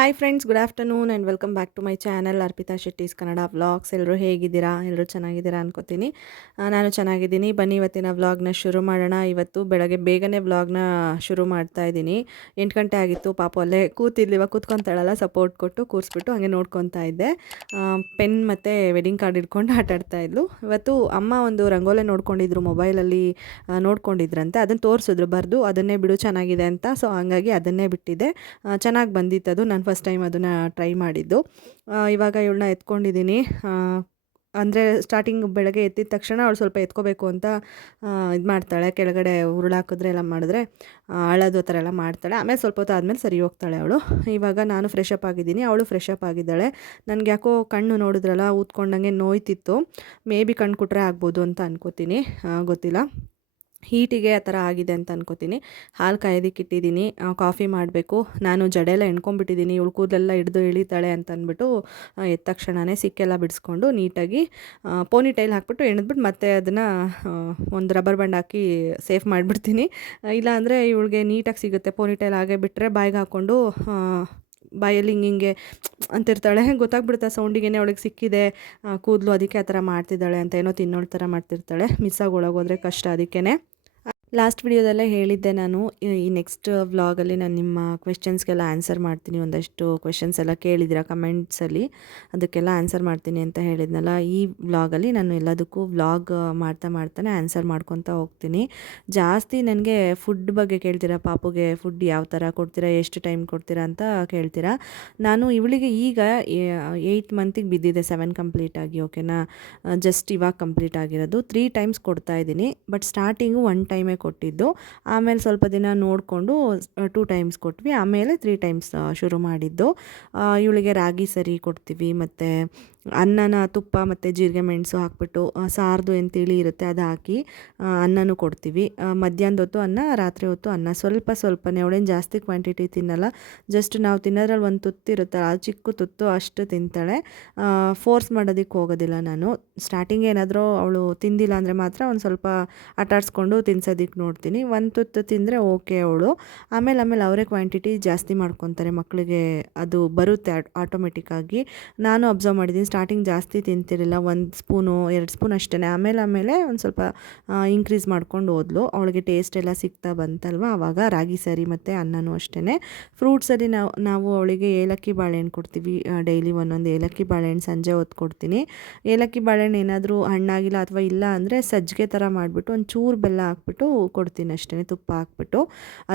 Hi friends, good afternoon and welcome back to my channel Arpita Shetty's Kannada vlogs. ಎಲ್ಲರೂ ಹೇಗಿದ್ದೀರಾ? ಎಲ್ಲರೂ ಚೆನ್ನಾಗಿದ್ದೀರಾ ಅನ್ಕೋತೀನಿ. ನಾನು ಚೆನ್ನಾಗಿದ್ದೀನಿ. ಬನ್ನಿ ಇವತ್ತಿನ ವ್ಲಾಗ್ನ ಶುರು ಮಾಡೋಣ. ಇವತ್ತು ಬೆಳಗ್ಗೆ ಬೇಗನೆ ವ್ಲಾಗ್ನ ಶುರು ಮಾಡ್ತಾ ಇದ್ದೀನಿ. 8 ಗಂಟೆ ಆಗಿತ್ತು. ಪಾಪ ಅಲ್ಲೇ ಕೂತಿದ್ಲಿವ ಕೂತ್ಕೊತಾಳಲ್ಲ, ಸಪೋರ್ಟ್ ಕೊಟ್ಟು ಕೂರಿಸ್ಬಿಟ್ಟು ಹಾಗೆ ನೋಡ್ಕೊತಾ ಇದ್ದೆ. ಪೆನ್ ಮತ್ತು ವೆಡ್ಡಿಂಗ್ ಕಾರ್ಡ್ ಇಟ್ಕೊಂಡು ಆಟಾಡ್ತಾ ಇದ್ಲು. ಇವತ್ತು ಅಮ್ಮ ಒಂದು ರಂಗೋಲೆ ನೋಡ್ಕೊಂಡಿದ್ರು, ಮೊಬೈಲಲ್ಲಿ ನೋಡ್ಕೊಂಡಿದ್ರಂತೆ. ಅದನ್ನು ತೋರಿಸಿದ್ರು, ಬರೆದು ಅದನ್ನೇ ಬಿಡು ಚೆನ್ನಾಗಿದೆ ಅಂತ. ಸೊ ಹಂಗಾಗಿ ಅದನ್ನೇ ಬಿಟ್ಟಿದ್ದೆ. ಚೆನ್ನಾಗಿ ಬಂದಿತ್ತು ಅದು. ನಾನು ಫಸ್ಟ್ ಟೈಮ್ ಅದನ್ನು ಟ್ರೈ ಮಾಡಿದ್ದು. ಇವಾಗ ಇವಳನ್ನ ಎತ್ಕೊಂಡಿದ್ದೀನಿ. ಅಂದರೆ ಸ್ಟಾರ್ಟಿಂಗ್ ಬೆಳಗ್ಗೆ ಎತ್ತಿದ ತಕ್ಷಣ ಅವಳು ಸ್ವಲ್ಪ ಎತ್ಕೋಬೇಕು ಅಂತ ಇದು ಮಾಡ್ತಾಳೆ. ಕೆಳಗಡೆ ಉರುಳಾಕಿದ್ರೆ ಎಲ್ಲ ಮಾಡಿದ್ರೆ ಅಳೋದು ಆ ಥರ ಎಲ್ಲ ಮಾಡ್ತಾಳೆ. ಆಮೇಲೆ ಸ್ವಲ್ಪ ಹೊತ್ತು ಆದಮೇಲೆ ಸರಿ ಹೋಗ್ತಾಳೆ ಅವಳು. ಇವಾಗ ನಾನು ಫ್ರೆಶ್ ಅಪ್ ಆಗಿದ್ದೀನಿ, ಅವಳು ಫ್ರೆಶ್ ಅಪ್ ಆಗಿದ್ದಾಳೆ. ನನಗೆ ಯಾಕೋ ಕಣ್ಣು ನೋಡಿದ್ರಲ್ಲ ಊದ್ಕೊಂಡಂಗೆ ನೋಯ್ತಿತ್ತು. ಮೇ ಬಿ ಕಣ್ಣು ಕುಟ್ರೆ ಆಗ್ಬೋದು ಅಂತ ಅನ್ಕೋತೀನಿ, ಗೊತ್ತಿಲ್ಲ. ಹೀಟಿಗೆ ಆ ಥರ ಆಗಿದೆ ಅಂತ ಅನ್ಕೋತೀನಿ. ಹಾಲು ಕಾಯೋದಕ್ಕಿಟ್ಟಿದ್ದೀನಿ, ಕಾಫಿ ಮಾಡಬೇಕು. ನಾನು ಜಡೆಲ್ಲ ಎಣ್ಕೊಂಡ್ಬಿಟ್ಟಿದ್ದೀನಿ. ಇವಳು ಕೂದಲೆಲ್ಲ ಹಿಡ್ದು ಇಳಿತಾಳೆ ಅಂತ ಅಂದ್ಬಿಟ್ಟು ಎದ್ದ ತಕ್ಷಣವೇ ಸಿಕ್ಕೆಲ್ಲ ಬಿಡಿಸ್ಕೊಂಡು ನೀಟಾಗಿ ಪೋನಿ ಟೈಲ್ ಹಾಕ್ಬಿಟ್ಟು ಎಣೆದ್ಬಿಟ್ಟು ಮತ್ತೆ ಅದನ್ನು ಒಂದು ರಬ್ಬರ್ ಬ್ಯಾಂಡ್ ಹಾಕಿ ಸೇಫ್ ಮಾಡಿಬಿಡ್ತೀನಿ. ಇಲ್ಲಾಂದರೆ ಇವಳಿಗೆ ನೀಟಾಗಿ ಸಿಗುತ್ತೆ. ಪೋನಿ ಟೈಲ್ ಹಾಗೆ ಬಿಟ್ಟರೆ ಬಾಯಿಗೆ ಹಾಕ್ಕೊಂಡು ಬಾಯಲ್ಲಿ ಹಿಂಗೆ ಅಂತಿರ್ತಾಳೆ. ಗೊತ್ತಾಗ್ಬಿಡುತ್ತೆ ಸೌಂಡಿಗೆ ಅವಳಿಗೆ ಸಿಕ್ಕಿದೆ ಕೂದಲು, ಅದಕ್ಕೆ ಆ ಥರ ಮಾಡ್ತಿದ್ದಾಳೆ ಅಂತ. ಏನೋ ತಿನ್ನೋಳ ಥರ ಮಾಡ್ತಿರ್ತಾಳೆ. ಮಿಸ್ಸಾಗಿ ಒಳಗೋದ್ರೆ ಕಷ್ಟ. ಅದಕ್ಕೇ ಲಾಸ್ಟ್ ವಿಡಿಯೋದಲ್ಲೇ ಹೇಳಿದ್ದೆ ನಾನು, ಈ ನೆಕ್ಸ್ಟ್ ವ್ಲಾಗಲ್ಲಿ ನಾನು ನಿಮ್ಮ ಕ್ವೆಶ್ಚನ್ಸ್ಗೆಲ್ಲ ಆನ್ಸರ್ ಮಾಡ್ತೀನಿ. ಒಂದಷ್ಟು ಕ್ವೆಶನ್ಸ್ ಎಲ್ಲ ಕೇಳಿದ್ದೀರಾ ಕಮೆಂಟ್ಸಲ್ಲಿ, ಅದಕ್ಕೆಲ್ಲ ಆನ್ಸರ್ ಮಾಡ್ತೀನಿ ಅಂತ ಹೇಳಿದ್ನಲ್ಲ. ಈ ವ್ಲಾಗಲ್ಲಿ ನಾನು ಎಲ್ಲದಕ್ಕೂ ವ್ಲಾಗ್ ಮಾಡ್ತಾನೆ ಆನ್ಸರ್ ಮಾಡ್ಕೊತಾ ಹೋಗ್ತೀನಿ. ಜಾಸ್ತಿ ನನಗೆ ಫುಡ್ ಬಗ್ಗೆ ಕೇಳ್ತೀರಾ, ಪಾಪುಗೆ ಫುಡ್ ಯಾವ ಥರ ಕೊಡ್ತೀರಾ, ಎಷ್ಟು ಟೈಮ್ ಕೊಡ್ತೀರಾ ಅಂತ ಕೇಳ್ತೀರಾ. ನಾನು ಇವಳಿಗೆ ಈಗ 8 ಮಂತಿಗೆ ಬಿದ್ದಿದೆ, 7 ಕಂಪ್ಲೀಟ್ ಆಗಿ. ಓಕೆನಾ, ಜಸ್ಟ್ ಇವಾಗ ಕಂಪ್ಲೀಟ್ ಆಗಿರೋದು. 3 ಟೈಮ್ಸ್ ಕೊಡ್ತಾಯಿದ್ದೀನಿ. ಬಟ್ ಸ್ಟಾರ್ಟಿಂಗು 1 ಟೈಮೇ ಕೊಟ್ಟಿದ್ದು. ಆಮೇಲೆ ಸ್ವಲ್ಪ ದಿನ ನೋಡಿಕೊಂಡು 2 ಟೈಮ್ಸ್ ಕೊಟ್ವಿ. ಆಮೇಲೆ 3 ಟೈಮ್ಸ್ ಶುರು ಮಾಡಿದ್ದು. ಇವಳಿಗೆ ರಾಗಿ ಸರಿ ಕೊಡ್ತೀವಿ, ಮತ್ತು ಅನ್ನನ ತುಪ್ಪ ಮತ್ತು ಜೀರಿಗೆ ಮೆಣಸು ಹಾಕ್ಬಿಟ್ಟು ಸಾರ್ದು ಏನು ತಿಳಿ ಇರುತ್ತೆ ಅದು ಹಾಕಿ ಅನ್ನನೂ ಕೊಡ್ತೀವಿ. ಮಧ್ಯಾಹ್ನದ ಹೊತ್ತು ಅನ್ನ, ರಾತ್ರಿ ಹೊತ್ತು ಅನ್ನ. ಸ್ವಲ್ಪನೇ, ಅವಳೇನು ಜಾಸ್ತಿ ಕ್ವಾಂಟಿಟಿ ತಿನ್ನಲ್ಲ. ಜಸ್ಟ್ ನಾವು ತಿನ್ನೋದ್ರಲ್ಲಿ ಒಂದು ತುತ್ತು ಇರುತ್ತೆ, ಆ ಚಿಕ್ಕ ತುತ್ತು ಅಷ್ಟು ತಿಂತಾಳೆ. ಫೋರ್ಸ್ ಮಾಡೋದಕ್ಕೆ ಹೋಗೋದಿಲ್ಲ ನಾನು. ಸ್ಟಾರ್ಟಿಂಗ್ ಏನಾದರೂ ಅವಳು ತಿಂದಿಲ್ಲ ಅಂದರೆ ಮಾತ್ರ ಒಂದು ಸ್ವಲ್ಪ ಆಟಾಡಿಸ್ಕೊಂಡು ತಿನ್ಸೋದಕ್ಕೆ ನೋಡ್ತೀನಿ. ಒಂದು ತುತ್ತು ತಿಂದರೆ ಓಕೆ ಅವಳು. ಆಮೇಲೆ ಅವರೇ ಕ್ವಾಂಟಿಟಿ ಜಾಸ್ತಿ ಮಾಡ್ಕೊತಾರೆ. ಮಕ್ಕಳಿಗೆ ಅದು ಬರುತ್ತೆ ಆಟೋಮೆಟಿಕ್ಕಾಗಿ. ನಾನು ಅಬ್ಸರ್ವ್ ಮಾಡಿದ್ದೀನಿ, ಸ್ಟಾರ್ಟಿಂಗ್ ಜಾಸ್ತಿ ತಿಂತಿರಲಿಲ್ಲ, 1 ಸ್ಪೂನು 2 ಸ್ಪೂನ್ ಅಷ್ಟೇ. ಆಮೇಲೆ ಒಂದು ಸ್ವಲ್ಪ ಇನ್ಕ್ರೀಸ್ ಮಾಡ್ಕೊಂಡು ಹೋದ್ಲು. ಅವಳಿಗೆ ಟೇಸ್ಟ್ ಎಲ್ಲ ಸಿಗ್ತಾ ಬಂತಲ್ವ, ಆವಾಗ ರಾಗಿ ಸರಿ ಮತ್ತು ಅನ್ನನೂ ಅಷ್ಟೇ. ಫ್ರೂಟ್ಸಲ್ಲಿ ನಾವು ಅವಳಿಗೆ ಏಲಕ್ಕಿ ಬಾಳೆಹಣ್ಣು ಕೊಡ್ತೀವಿ. ಡೈಲಿ ಒಂದೊಂದು ಏಲಕ್ಕಿ ಬಾಳೆಹಣ್ಣು ಸಂಜೆ ಹೊತ್ತು ಕೊಡ್ತೀನಿ. ಏಲಕ್ಕಿ ಬಾಳೆಹಣ್ಣು ಏನಾದರೂ ಹಣ್ಣಾಗಿಲ್ಲ ಅಥವಾ ಇಲ್ಲ ಅಂದರೆ ಸಜ್ಜಿಗೆ ಥರ ಮಾಡಿಬಿಟ್ಟು ಒಂದು ಚೂರು ಬೆಲ್ಲ ಹಾಕ್ಬಿಟ್ಟು ಕೊಡ್ತೀನಿ ಅಷ್ಟೇ, ತುಪ್ಪ ಹಾಕ್ಬಿಟ್ಟು.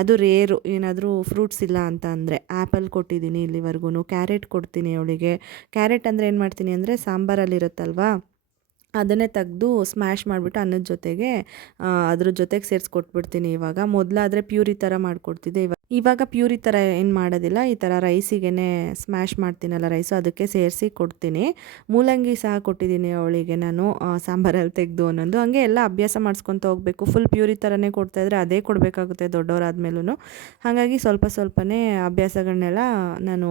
ಅದು ರೇರು, ಏನಾದರೂ ಫ್ರೂಟ್ಸ್ ಇಲ್ಲ ಅಂತ ಅಂದರೆ. ಆ್ಯಪಲ್ ಕೊಟ್ಟಿದ್ದೀನಿ ಇಲ್ಲಿವರೆಗೂ. ಕ್ಯಾರೆಟ್ ಕೊಡ್ತೀನಿ ಅವಳಿಗೆ. ಕ್ಯಾರೆಟ್ ಅಂದರೆ ಏನು ಮಾಡ್ತೀನಿ ಅಂದರೆ, ಸಾಂಬಾರಲ್ಲಿರುತ್ತಲ್ವಾ ಅದನ್ನೇ ತೆಗೆದು ಸ್ಮ್ಯಾಶ್ ಮಾಡಿಬಿಟ್ಟು ಅನ್ನದ ಜೊತೆಗೆ ಅದ್ರ ಜೊತೆಗೆ ಸೇರಿಸಿ ಕೊಟ್ಬಿಡ್ತೀನಿ. ಇವಾಗ ಮೊದಲಾದರೆ ಪ್ಯೂರಿ ಥರ ಮಾಡಿಕೊಡ್ತಿದ್ದೆ. ಇವಾಗ ಪ್ಯೂರಿ ಥರ ಏನು ಮಾಡೋದಿಲ್ಲ, ಈ ಥರ ರೈಸಿಗೆ ಸ್ಮ್ಯಾಶ್ ಮಾಡ್ತೀನಲ್ಲ ರೈಸು, ಅದಕ್ಕೆ ಸೇರಿಸಿ ಕೊಡ್ತೀನಿ. ಮೂಲಂಗಿ ಸಹ ಕೊಟ್ಟಿದ್ದೀನಿ ಅವಳಿಗೆ ನಾನು, ಸಾಂಬಾರಲ್ಲಿ ತೆಗೆದು ಅನ್ನೋದು. ಹಾಗೆ ಎಲ್ಲ ಅಭ್ಯಾಸ ಮಾಡಿಸ್ಕೊತ ಹೋಗಬೇಕು. ಫುಲ್ ಪ್ಯೂರಿ ಥರನೇ ಕೊಡ್ತಾಯಿದ್ರೆ ಅದೇ ಕೊಡಬೇಕಾಗುತ್ತೆ ದೊಡ್ಡವರಾದ್ಮೇಲೂ. ಹಾಗಾಗಿ ಸ್ವಲ್ಪನೇ ಅಭ್ಯಾಸಗಳನ್ನೆಲ್ಲ ನಾನು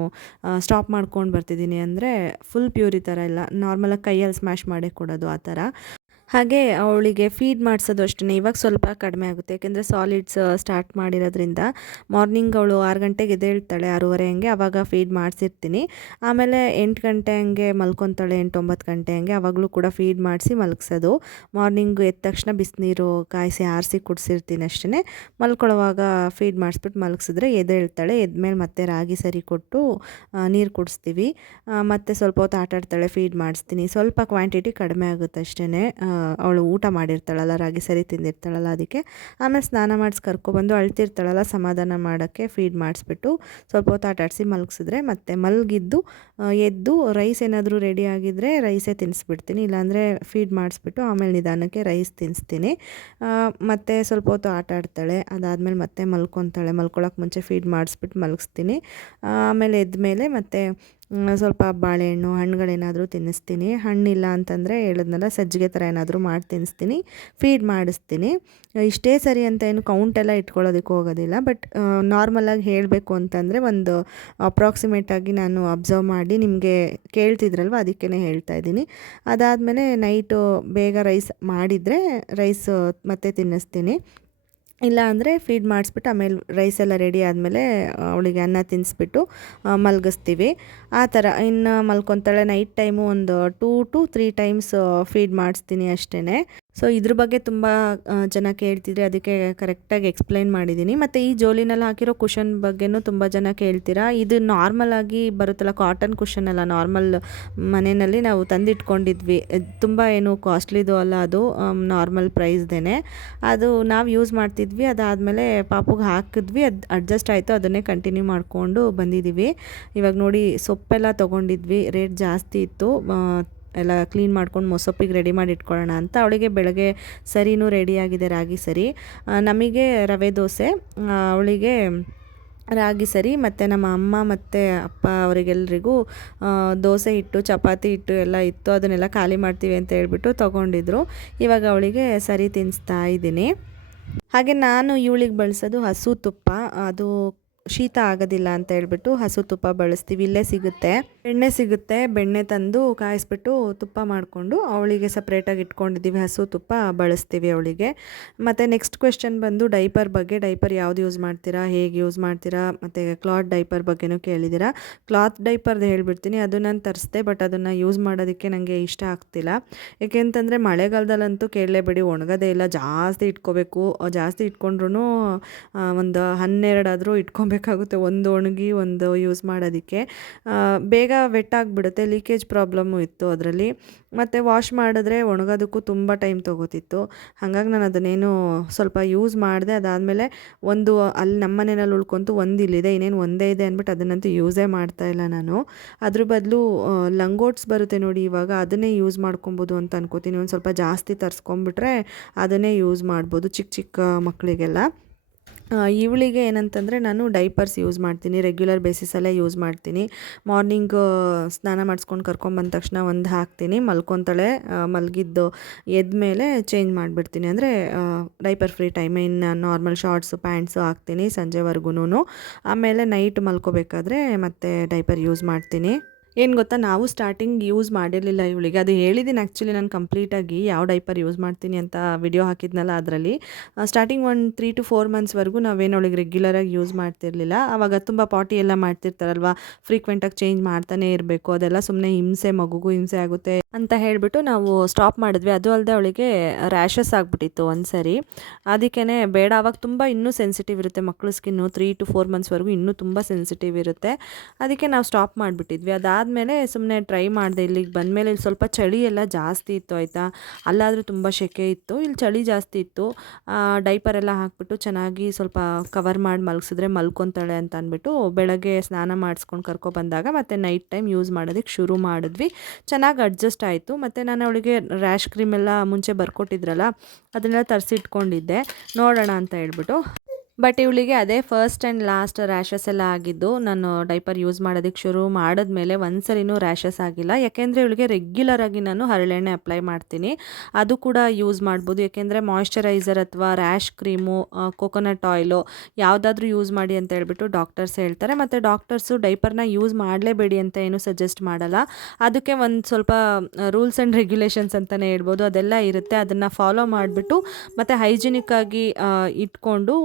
ಸ್ಟಾಪ್ ಮಾಡ್ಕೊಂಡು ಬರ್ತಿದ್ದೀನಿ. ಅಂದರೆ ಫುಲ್ ಪ್ಯೂರಿ ಥರ ಇಲ್ಲ, ನಾರ್ಮಲಾಗಿ ಕೈಯಲ್ಲಿ ಸ್ಮ್ಯಾಶ್ ಮಾಡೇ ಕೊಡೋದು ಆ ಥರ. ಹಾಗೆ ಅವಳಿಗೆ ಫೀಡ್ ಮಾಡಿಸೋದು ಅಷ್ಟೇ. ಇವಾಗ ಸ್ವಲ್ಪ ಕಡಿಮೆ ಆಗುತ್ತೆ, ಯಾಕೆಂದರೆ ಸಾಲಿಡ್ಸ್ ಸ್ಟಾರ್ಟ್ ಮಾಡಿರೋದ್ರಿಂದ. ಮಾರ್ನಿಂಗ್ ಅವಳು 6 ಗಂಟೆಗೆ ಎದ್ದೇಳ್ತಾಳೆ, 6:30 ಹಂಗೆ, ಆವಾಗ ಫೀಡ್ ಮಾಡಿಸಿರ್ತೀನಿ. ಆಮೇಲೆ 8 ಗಂಟೆ ಹಂಗೆ ಮಲ್ಕೊತಾಳೆ, 8-9 ಗಂಟೆ ಹಂಗೆ, ಆವಾಗಲೂ ಕೂಡ ಫೀಡ್ ಮಾಡಿಸಿ ಮಲಗಿಸೋದು. ಮಾರ್ನಿಂಗ್ ಎದ್ದ ತಕ್ಷಣ ಬಿಸಿನೀರು ಕಾಯಿಸಿ ಆರಿಸಿ ಕುಡಿಸಿರ್ತೀನಿ ಅಷ್ಟೇ. ಮಲ್ಕೊಳ್ಳೋವಾಗ ಫೀಡ್ ಮಾಡಿಸ್ಬಿಟ್ಟು ಮಲಗಿಸಿದ್ರೆ ಎದ್ದೇಳ್ತಾಳೆ. ಎದ್ಮೇಲೆ ಮತ್ತೆ ರಾಗಿ ಸರಿ ಕೊಟ್ಟು ನೀರು ಕುಡಿಸ್ತೀವಿ. ಮತ್ತು ಸ್ವಲ್ಪ ಹೊತ್ತು ಆಟಾಡ್ತಾಳೆ, ಫೀಡ್ ಮಾಡಿಸ್ತೀನಿ. ಸ್ವಲ್ಪ ಕ್ವಾಂಟಿಟಿ ಕಡಿಮೆ ಆಗುತ್ತೆ ಅಷ್ಟೇ. ಅವಳು ಊಟ ಮಾಡಿರ್ತಾಳಲ್ಲ, ರಾಗಿ ಸರಿ ತಿಂದಿರ್ತಾಳಲ್ಲ ಅದಕ್ಕೆ. ಆಮೇಲೆ ಸ್ನಾನ ಮಾಡಿಸಿ ಕರ್ಕೊಬಂದು ಅಳ್ತಿರ್ತಾಳಲ್ಲ, ಸಮಾಧಾನ ಮಾಡೋಕ್ಕೆ ಫೀಡ್ ಮಾಡಿಸ್ಬಿಟ್ಟು ಸ್ವಲ್ಪ ಹೊತ್ತು ಆಟಾಡಿಸಿ ಮಲಗಿಸಿದ್ರೆ ಮತ್ತೆ ಮಲಗಿದ್ದು ಎದ್ದು ರೈಸ್ ಏನಾದರೂ ರೆಡಿ ಆಗಿದ್ದರೆ ರೈಸೇ ತಿನ್ನಿಸ್ಬಿಡ್ತೀನಿ. ಇಲ್ಲಾಂದರೆ ಫೀಡ್ ಮಾಡಿಸ್ಬಿಟ್ಟು ಆಮೇಲೆ ನಿಧಾನಕ್ಕೆ ರೈಸ್ ತಿನ್ನಿಸ್ತೀನಿ. ಮತ್ತು ಸ್ವಲ್ಪ ಹೊತ್ತು ಆಟ ಆಡ್ತಾಳೆ. ಅದಾದಮೇಲೆ ಮತ್ತೆ ಮಲ್ಕೊತಾಳೆ. ಮಲ್ಕೊಳ್ಳೋಕೆ ಮುಂಚೆ ಫೀಡ್ ಮಾಡಿಸ್ಬಿಟ್ಟು ಮಲಗಿಸ್ತೀನಿ. ಆಮೇಲೆ ಎದ್ಮೇಲೆ ಮತ್ತೆ ಸ್ವಲ್ಪ ಬಾಳೆಹಣ್ಣು, ಹಣ್ಣುಗಳೇನಾದರೂ ತಿನ್ನಿಸ್ತೀನಿ. ಹಣ್ಣಿಲ್ಲ ಅಂತಂದರೆ ಹೇಳಿದ್ನಲ್ಲ, ಸಜ್ಜಿಗೆ ಥರ ಏನಾದರೂ ಮಾಡಿ ತಿನ್ನಿಸ್ತೀನಿ, ಫೀಡ್ ಮಾಡಿಸ್ತೀನಿ. ಇಷ್ಟೇ ಸರಿ ಅಂತ ಏನು ಕೌಂಟೆಲ್ಲ ಇಟ್ಕೊಳ್ಳೋದಕ್ಕೆ ಹೋಗೋದಿಲ್ಲ. ಬಟ್ ನಾರ್ಮಲಾಗಿ ಹೇಳಬೇಕು ಅಂತಂದರೆ ಒಂದು ಅಪ್ರಾಕ್ಸಿಮೇಟಾಗಿ ನಾನು ಅಬ್ಸರ್ವ್ ಮಾಡಿ ನಿಮಗೆ ಕೇಳ್ತಿದ್ರಲ್ವ, ಅದಕ್ಕೇ ಹೇಳ್ತಾ ಇದ್ದೀನಿ. ಅದಾದಮೇಲೆ ನೈಟು ಬೇಗ ರೈಸ್ ಮಾಡಿದರೆ ರೈಸ್ ಮತ್ತೆ ತಿನ್ನಿಸ್ತೀನಿ. ಇಲ್ಲ ಅಂದರೆ ಫೀಡ್ ಮಾಡಿಸ್ಬಿಟ್ಟು ಆಮೇಲೆ ರೈಸ್ ಎಲ್ಲ ರೆಡಿ ಆದಮೇಲೆ ಅವಳಿಗೆ ಅನ್ನ ತಿನ್ನಿಸ್ಬಿಟ್ಟು ಮಲಗಿಸ್ತೀವಿ. ಆ ಥರ ಇನ್ನು ಮಲ್ಕೊತಾಳೆ. ನೈಟ್ ಟೈಮು ಒಂದು 2 to 3 ಟೈಮ್ಸ್ ಫೀಡ್ ಮಾಡಿಸ್ತೀನಿ ಅಷ್ಟೇ. ಸೊ ಇದ್ರ ಬಗ್ಗೆ ತುಂಬ ಜನ ಕೇಳ್ತಿದ್ರೆ ಅದಕ್ಕೆ ಕರೆಕ್ಟಾಗಿ ಎಕ್ಸ್ಪ್ಲೈನ್ ಮಾಡಿದ್ದೀನಿ. ಮತ್ತು ಈ ಜೋಲಿನಲ್ಲಿ ಹಾಕಿರೋ ಕುಷನ್ ಬಗ್ಗೆನೂ ತುಂಬ ಜನ ಕೇಳ್ತೀರಾ. ಇದು ನಾರ್ಮಲಾಗಿ ಬರುತ್ತಲ್ಲ, ಕಾಟನ್ ಕುಷನ್ ಅಲ್ಲ, ನಾರ್ಮಲ್ ಮನೆಯಲ್ಲಿ ನಾವು ತಂದಿಟ್ಕೊಂಡಿದ್ವಿ. ತುಂಬ ಏನು ಕಾಸ್ಟ್ಲಿದು ಅಲ್ಲ, ಅದು ನಾರ್ಮಲ್ ಪ್ರೈಸ್ದೇ. ಅದು ನಾವು ಯೂಸ್ ಮಾಡ್ತಿದ್ವಿ. ಅದಾದಮೇಲೆ ಪಾಪುಗೆ ಹಾಕಿದ್ವಿ, ಅದು ಅಡ್ಜಸ್ಟ್ ಆಯಿತು, ಅದನ್ನೇ ಕಂಟಿನ್ಯೂ ಮಾಡಿಕೊಂಡು ಬಂದಿದ್ದೀವಿ. ಇವಾಗ ನೋಡಿ ಸೊಪ್ಪೆಲ್ಲ ತೊಗೊಂಡಿದ್ವಿ, ರೇಟ್ ಜಾಸ್ತಿ ಇತ್ತು. ಎಲ್ಲ ಕ್ಲೀನ್ ಮಾಡ್ಕೊಂಡು ಮೊಸೊಪ್ಪಿಗೆ ರೆಡಿ ಮಾಡಿ ಇಟ್ಕೊಳ್ಳೋಣ ಅಂತ. ಅವಳಿಗೆ ಬೆಳಗ್ಗೆ ಸರಿನೂ ರೆಡಿಯಾಗಿದೆ, ರಾಗಿ ಸರಿ. ನಮಗೆ ರವೆ ದೋಸೆ, ಅವಳಿಗೆ ರಾಗಿ ಸರಿ. ಮತ್ತು ನಮ್ಮ ಅಮ್ಮ ಮತ್ತು ಅಪ್ಪ ಅವರಿಗೆಲ್ರಿಗೂ ದೋಸೆ ಹಿಟ್ಟು, ಚಪಾತಿ ಹಿಟ್ಟು ಎಲ್ಲ ಇತ್ತು. ಅದನ್ನೆಲ್ಲ ಖಾಲಿ ಮಾಡ್ತೀವಿ ಅಂತ ಹೇಳ್ಬಿಟ್ಟು ತೊಗೊಂಡಿದ್ರು. ಇವಾಗ ಅವಳಿಗೆ ಸರಿ ತಿನ್ನಿಸ್ತಾ ಇದ್ದೀನಿ. ಹಾಗೆ ನಾನು ಇವಳಿಗೆ ಬಳಸೋದು ಹಸು ತುಪ್ಪ. ಅದು ಶೀತ ಆಗೋದಿಲ್ಲ ಅಂತ ಹೇಳ್ಬಿಟ್ಟು ಹಸು ತುಪ್ಪ ಬಳಸ್ತೀವಿ. ಇಲ್ಲೇ ಸಿಗುತ್ತೆ, ಬೆಣ್ಣೆ ಸಿಗುತ್ತೆ. ಬೆಣ್ಣೆ ತಂದು ಕಾಯಿಸ್ಬಿಟ್ಟು ತುಪ್ಪ ಮಾಡಿಕೊಂಡು ಅವಳಿಗೆ ಸಪ್ರೇಟಾಗಿ ಇಟ್ಕೊಂಡಿದ್ದೀವಿ. ಹಸು ತುಪ್ಪ ಬಳಸ್ತೀವಿ ಅವಳಿಗೆ. ಮತ್ತು ನೆಕ್ಸ್ಟ್ ಕ್ವೆಶ್ಚನ್ ಬಂದು ಡೈಪರ್ ಬಗ್ಗೆ. ಡೈಪರ್ ಯಾವ್ದು ಯೂಸ್ ಮಾಡ್ತೀರಾ, ಹೇಗೆ ಯೂಸ್ ಮಾಡ್ತೀರಾ, ಮತ್ತು ಕ್ಲಾತ್ ಡೈಪರ್ ಬಗ್ಗೆನೂ ಕೇಳಿದ್ದೀರಾ. ಕ್ಲಾತ್ ಡೈಪರ್ದು ಹೇಳ್ಬಿಡ್ತೀನಿ. ಅದು ನಾನು ತರಿಸ್ದೆ, ಬಟ್ ಅದನ್ನು ಯೂಸ್ ಮಾಡೋದಕ್ಕೆ ನನಗೆ ಇಷ್ಟ ಆಗ್ತಿಲ್ಲ. ಏಕೆಂತಂದರೆ ಮಳೆಗಾಲದಲ್ಲಂತೂ ಕೇಳಲೇಬೇಡಿ, ಒಣಗೋದೇ ಇಲ್ಲ. ಜಾಸ್ತಿ ಇಟ್ಕೋಬೇಕು. ಜಾಸ್ತಿ ಇಟ್ಕೊಂಡ್ರೂ ಒಂದು 12 ಆದರೂ ಇಟ್ಕೊಬೇಕಾಗುತ್ತೆ, ಒಂದು ಒಣಗಿ ಒಂದು ಯೂಸ್ ಮಾಡೋದಕ್ಕೆ. ಬೇಗ ವೆಟ್ ಆಗಿಬಿಡುತ್ತೆ. ಲೀಕೇಜ್ ಪ್ರಾಬ್ಲಮ್ಮು ಇತ್ತು ಅದರಲ್ಲಿ. ಮತ್ತು ವಾಶ್ ಮಾಡಿದ್ರೆ ಒಣಗೋದಕ್ಕೂ ತುಂಬ ಟೈಮ್ ತೊಗೋತಿತ್ತು. ಹಾಗಾಗಿ ನಾನು ಅದನ್ನೇನು ಸ್ವಲ್ಪ ಯೂಸ್ ಮಾಡಿದೆ. ಅದಾದಮೇಲೆ ಒಂದು ಅಲ್ಲಿ ನಮ್ಮ ಮನೆಯಲ್ಲಿ ಉಳ್ಕೊಂತು, ಒಂದು ಇಲ್ಲಿದೆ, ಇನ್ನೇನು ಒಂದೇ ಇದೆ ಅಂದ್ಬಿಟ್ಟು ಅದನ್ನಂತೂ ಯೂಸೇ ಮಾಡ್ತಾಯಿಲ್ಲ ನಾನು. ಅದ್ರ ಬದಲು ಲಂಗೋಟ್ಸ್ ಬರುತ್ತೆ ನೋಡಿ ಇವಾಗ, ಅದನ್ನೇ ಯೂಸ್ ಮಾಡ್ಕೊಬೋದು ಅಂತ ಅನ್ಕೋತೀನಿ. ಒಂದು ಸ್ವಲ್ಪ ಜಾಸ್ತಿ ತರಿಸ್ಕೊಂಬಿಟ್ರೆ ಅದನ್ನೇ ಯೂಸ್ ಮಾಡ್ಬೋದು ಚಿಕ್ಕ ಚಿಕ್ಕ ಮಕ್ಕಳಿಗೆಲ್ಲ. ಇವಳಿಗೆ ಏನಂತಂದರೆ ನಾನು ಡೈಪರ್ಸ್ ಯೂಸ್ ಮಾಡ್ತೀನಿ, ರೆಗ್ಯುಲರ್ ಬೇಸಿಸಲ್ಲೇ ಯೂಸ್ ಮಾಡ್ತೀನಿ. ಮಾರ್ನಿಂಗ್ ಸ್ನಾನ ಮಾಡಿಸ್ಕೊಂಡು ಕರ್ಕೊಂಬಂದ ತಕ್ಷಣ ಒಂದು ಹಾಕ್ತೀನಿ, ಮಲ್ಕೊತಾಳೆ. ಮಲಗಿದ್ದು ಎದ್ದ ಮೇಲೆ ಚೇಂಜ್ ಮಾಡಿಬಿಡ್ತೀನಿ. ಅಂದರೆ ಡೈಪರ್ ಫ್ರೀ ಟೈಮ್, ಇನ್ನು ನಾರ್ಮಲ್ ಶಾರ್ಟ್ಸು ಪ್ಯಾಂಟ್ಸು ಹಾಕ್ತೀನಿ ಸಂಜೆವರೆಗೂ. ಆಮೇಲೆ ನೈಟ್ ಮಲ್ಕೋಬೇಕಾದ್ರೆ ಮತ್ತೆ ಡೈಪರ್ ಯೂಸ್ ಮಾಡ್ತೀನಿ. ಏನು ಗೊತ್ತಾ, ನಾವು ಸ್ಟಾರ್ಟಿಂಗ್ ಯೂಸ್ ಮಾಡಿರಲಿಲ್ಲ ಇವಳಿಗೆ. ಅದು ಹೇಳಿದ್ದೀನಿ ಆ್ಯಕ್ಚುಲಿ ನಾನು ಕಂಪ್ಲೀಟಾಗಿ ಯಾವ ಡೈಪರ್ ಯೂಸ್ ಮಾಡ್ತೀನಿ ಅಂತ ವಿಡಿಯೋ ಹಾಕಿದ್ನಲ್ಲ ಅದರಲ್ಲಿ. ಸ್ಟಾರ್ಟಿಂಗ್ ಒಂದು 3 to 4 ಮಂತ್ಸ್ವರೆಗೂ ನಾವೇನು ಅವಳಿಗೆ ರೆಗ್ಯುಲರಾಗಿ ಯೂಸ್ ಮಾಡ್ತಿರಲಿಲ್ಲ. ಆವಾಗ ತುಂಬ ಪಾಟಿ ಎಲ್ಲ ಮಾಡ್ತಿರ್ತಾರಲ್ವ, ಫ್ರೀಕ್ವೆಂಟಾಗಿ ಚೇಂಜ್ ಮಾಡ್ತಾನೆ ಇರಬೇಕು. ಅದೆಲ್ಲ ಸುಮ್ಮನೆ ಹಿಂಸೆ, ಮಗುಗೂ ಹಿಂಸೆ ಆಗುತ್ತೆ ಅಂತ ಹೇಳಿಬಿಟ್ಟು ನಾವು ಸ್ಟಾಪ್ ಮಾಡಿದ್ವಿ. ಅದು ಅಲ್ಲದೆ ಅವಳಿಗೆ ರ್ಯಾಷಸ್ ಆಗಿಬಿಟ್ಟಿತ್ತು ಒಂದು ಸರಿ. ಅದಕ್ಕೇ ಬೇಡ, ಆವಾಗ ತುಂಬ ಇನ್ನೂ ಸೆನ್ಸಿಟಿವ್ ಇರುತ್ತೆ ಮಕ್ಕಳು ಸ್ಕಿನ್ನು. 3 to 4 ಮಂತ್ಸ್ವರೆಗೂ ಇನ್ನೂ ತುಂಬ ಸೆನ್ಸಿಟಿವ್ ಇರುತ್ತೆ. ಅದಕ್ಕೆ ನಾವು ಸ್ಟಾಪ್ ಮಾಡಿಬಿಟ್ಟಿದ್ವಿ. ಅದಾದಮೇಲೆ ಸುಮ್ಮನೆ ಟ್ರೈ ಮಾಡಿದೆ. ಇಲ್ಲಿಗೆ ಬಂದಮೇಲೆ ಇಲ್ಲಿ ಸ್ವಲ್ಪ ಚಳಿ ಎಲ್ಲ ಜಾಸ್ತಿ ಇತ್ತು ಆಯಿತಾ. ಅಲ್ಲಾದರೂ ತುಂಬ ಸೆಕೆ ಇತ್ತು, ಇಲ್ಲಿ ಚಳಿ ಜಾಸ್ತಿ ಇತ್ತು. ಡೈಪರ್ ಎಲ್ಲ ಹಾಕ್ಬಿಟ್ಟು ಚೆನ್ನಾಗಿ ಸ್ವಲ್ಪ ಕವರ್ ಮಾಡಿ ಮಲಗಿಸಿದ್ರೆ ಮಲ್ಕೊತಾಳೆ ಅಂತ ಅಂದ್ಬಿಟ್ಟು ಬೆಳಗ್ಗೆ ಸ್ನಾನ ಮಾಡಿಸ್ಕೊಂಡು ಕರ್ಕೊಬಂದಾಗ ಮತ್ತು ನೈಟ್ ಟೈಮ್ ಯೂಸ್ ಮಾಡೋದಕ್ಕೆ ಶುರು ಮಾಡಿದ್ವಿ. ಚೆನ್ನಾಗಿ ಅಡ್ಜಸ್ಟ್ ಆಯಿತು. ಮತ್ತು ನಾನು ಅವಳಿಗೆ ರ್ಯಾಶ್ ಕ್ರೀಮ್ ಎಲ್ಲ ಮುಂಚೆ ಬರ್ಕೊಟ್ಟಿದ್ರಲ್ಲ, ಅದನ್ನೆಲ್ಲ ತರಿಸಿಟ್ಕೊಂಡಿದ್ದೆ ನೋಡೋಣ ಅಂತ ಹೇಳ್ಬಿಟ್ಟು. ಬಟ್ ಇವಳಿಗೆ ಅದೇ ಫಸ್ಟ್ ಆ್ಯಂಡ್ ಲಾಸ್ಟ್ ರ್ಯಾಷಸ್ ಎಲ್ಲ ಆಗಿದ್ದು. ನಾನು ಡೈಪರ್ ಯೂಸ್ ಮಾಡೋದಕ್ಕೆ ಶುರು ಮಾಡಿದ್ಮೇಲೆ ಒಂದು ಸರಿನೂ ರ್ಯಾಷಸ್ ಆಗಿಲ್ಲ. ಯಾಕೆಂದರೆ ಇವಳಿಗೆ ರೆಗ್ಯುಲರಾಗಿ ನಾನು ಹರಳೆಣ್ಣೆ ಅಪ್ಲೈ ಮಾಡ್ತೀನಿ. ಅದು ಕೂಡ ಯೂಸ್ ಮಾಡ್ಬೋದು. ಯಾಕೆಂದರೆ ಮಾಯ್ಶ್ಚರೈಸರ್ ಅಥವಾ ರ್ಯಾಶ್ ಕ್ರೀಮು, ಕೋಕೋನಟ್ ಆಯಿಲು ಯಾವುದಾದ್ರೂ ಯೂಸ್ ಮಾಡಿ ಅಂತ ಹೇಳ್ಬಿಟ್ಟು ಡಾಕ್ಟರ್ಸ್ ಹೇಳ್ತಾರೆ. ಮತ್ತು ಡಾಕ್ಟರ್ಸು ಡೈಪರ್ನ ಯೂಸ್ ಮಾಡಲೇಬೇಡಿ ಅಂತ ಏನು ಸಜೆಸ್ಟ್ ಮಾಡಲ್ಲ. ಅದಕ್ಕೆ ಒಂದು ಸ್ವಲ್ಪ ರೂಲ್ಸ್ ಆ್ಯಂಡ್ ರೆಗ್ಯುಲೇಷನ್ಸ್ ಅಂತಲೇ ಹೇಳ್ಬೋದು, ಅದೆಲ್ಲ ಇರುತ್ತೆ. ಅದನ್ನು ಫಾಲೋ ಮಾಡಿಬಿಟ್ಟು ಮತ್ತು ಹೈಜಿನಿಕ್ಕಾಗಿ ಇಟ್ಕೊಂಡು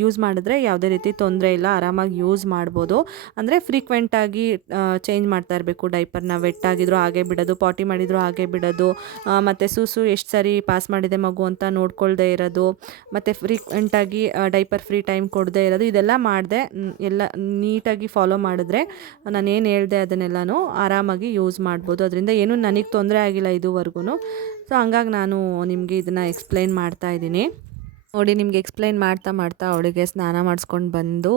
ಯೂಸ್ ಮಾಡಿದ್ರೆ ಯಾವುದೇ ರೀತಿ ತೊಂದರೆ ಇಲ್ಲ, ಆರಾಮಾಗಿ ಯೂಸ್ ಮಾಡ್ಬೋದು. ಅಂದರೆ ಫ್ರೀಕ್ವೆಂಟಾಗಿ ಚೇಂಜ್ ಮಾಡ್ತಾ ಇರಬೇಕು ಡೈಪರ್ನ. ವೆಟ್ ಆಗಿದ್ರು ಹಾಗೆ ಬಿಡೋದು, ಪಾಟಿ ಮಾಡಿದ್ರು ಹಾಗೆ ಬಿಡೋದು, ಮತ್ತು ಸೂಸು ಎಷ್ಟು ಸರಿ ಪಾಸ್ ಮಾಡಿದೆ ಮಗು ಅಂತ ನೋಡ್ಕೊಳ್ದೇ ಇರೋದು, ಮತ್ತು ಫ್ರೀಕ್ವೆಂಟಾಗಿ ಡೈಪರ್ ಫ್ರೀ ಟೈಮ್ ಕೊಡದೇ ಇರೋದು, ಇದೆಲ್ಲ ಮಾಡಿದೆ. ಎಲ್ಲ ನೀಟಾಗಿ ಫಾಲೋ ಮಾಡಿದ್ರೆ ನಾನೇನು ಹೇಳಿದೆ ಅದನ್ನೆಲ್ಲನೂ ಆರಾಮಾಗಿ ಯೂಸ್ ಮಾಡ್ಬೋದು. ಅದರಿಂದ ಏನೂ ನನಗೆ ತೊಂದರೆ ಆಗಿಲ್ಲ ಇದುವರೆಗೂ. ಸೊ ಹಂಗಾಗಿ ನಾನು ನಿಮಗೆ ಇದನ್ನು ಎಕ್ಸ್ಪ್ಲೈನ್ ಮಾಡ್ತಾ ಇದ್ದೀನಿ ನೋಡಿ. ನಿಮಗೆ ಎಕ್ಸ್ಪ್ಲೈನ್ ಮಾಡ್ತಾ ಅವಳಿಗೆ ಸ್ನಾನ ಮಾಡಿಸ್ಕೊಂಡು ಬಂದು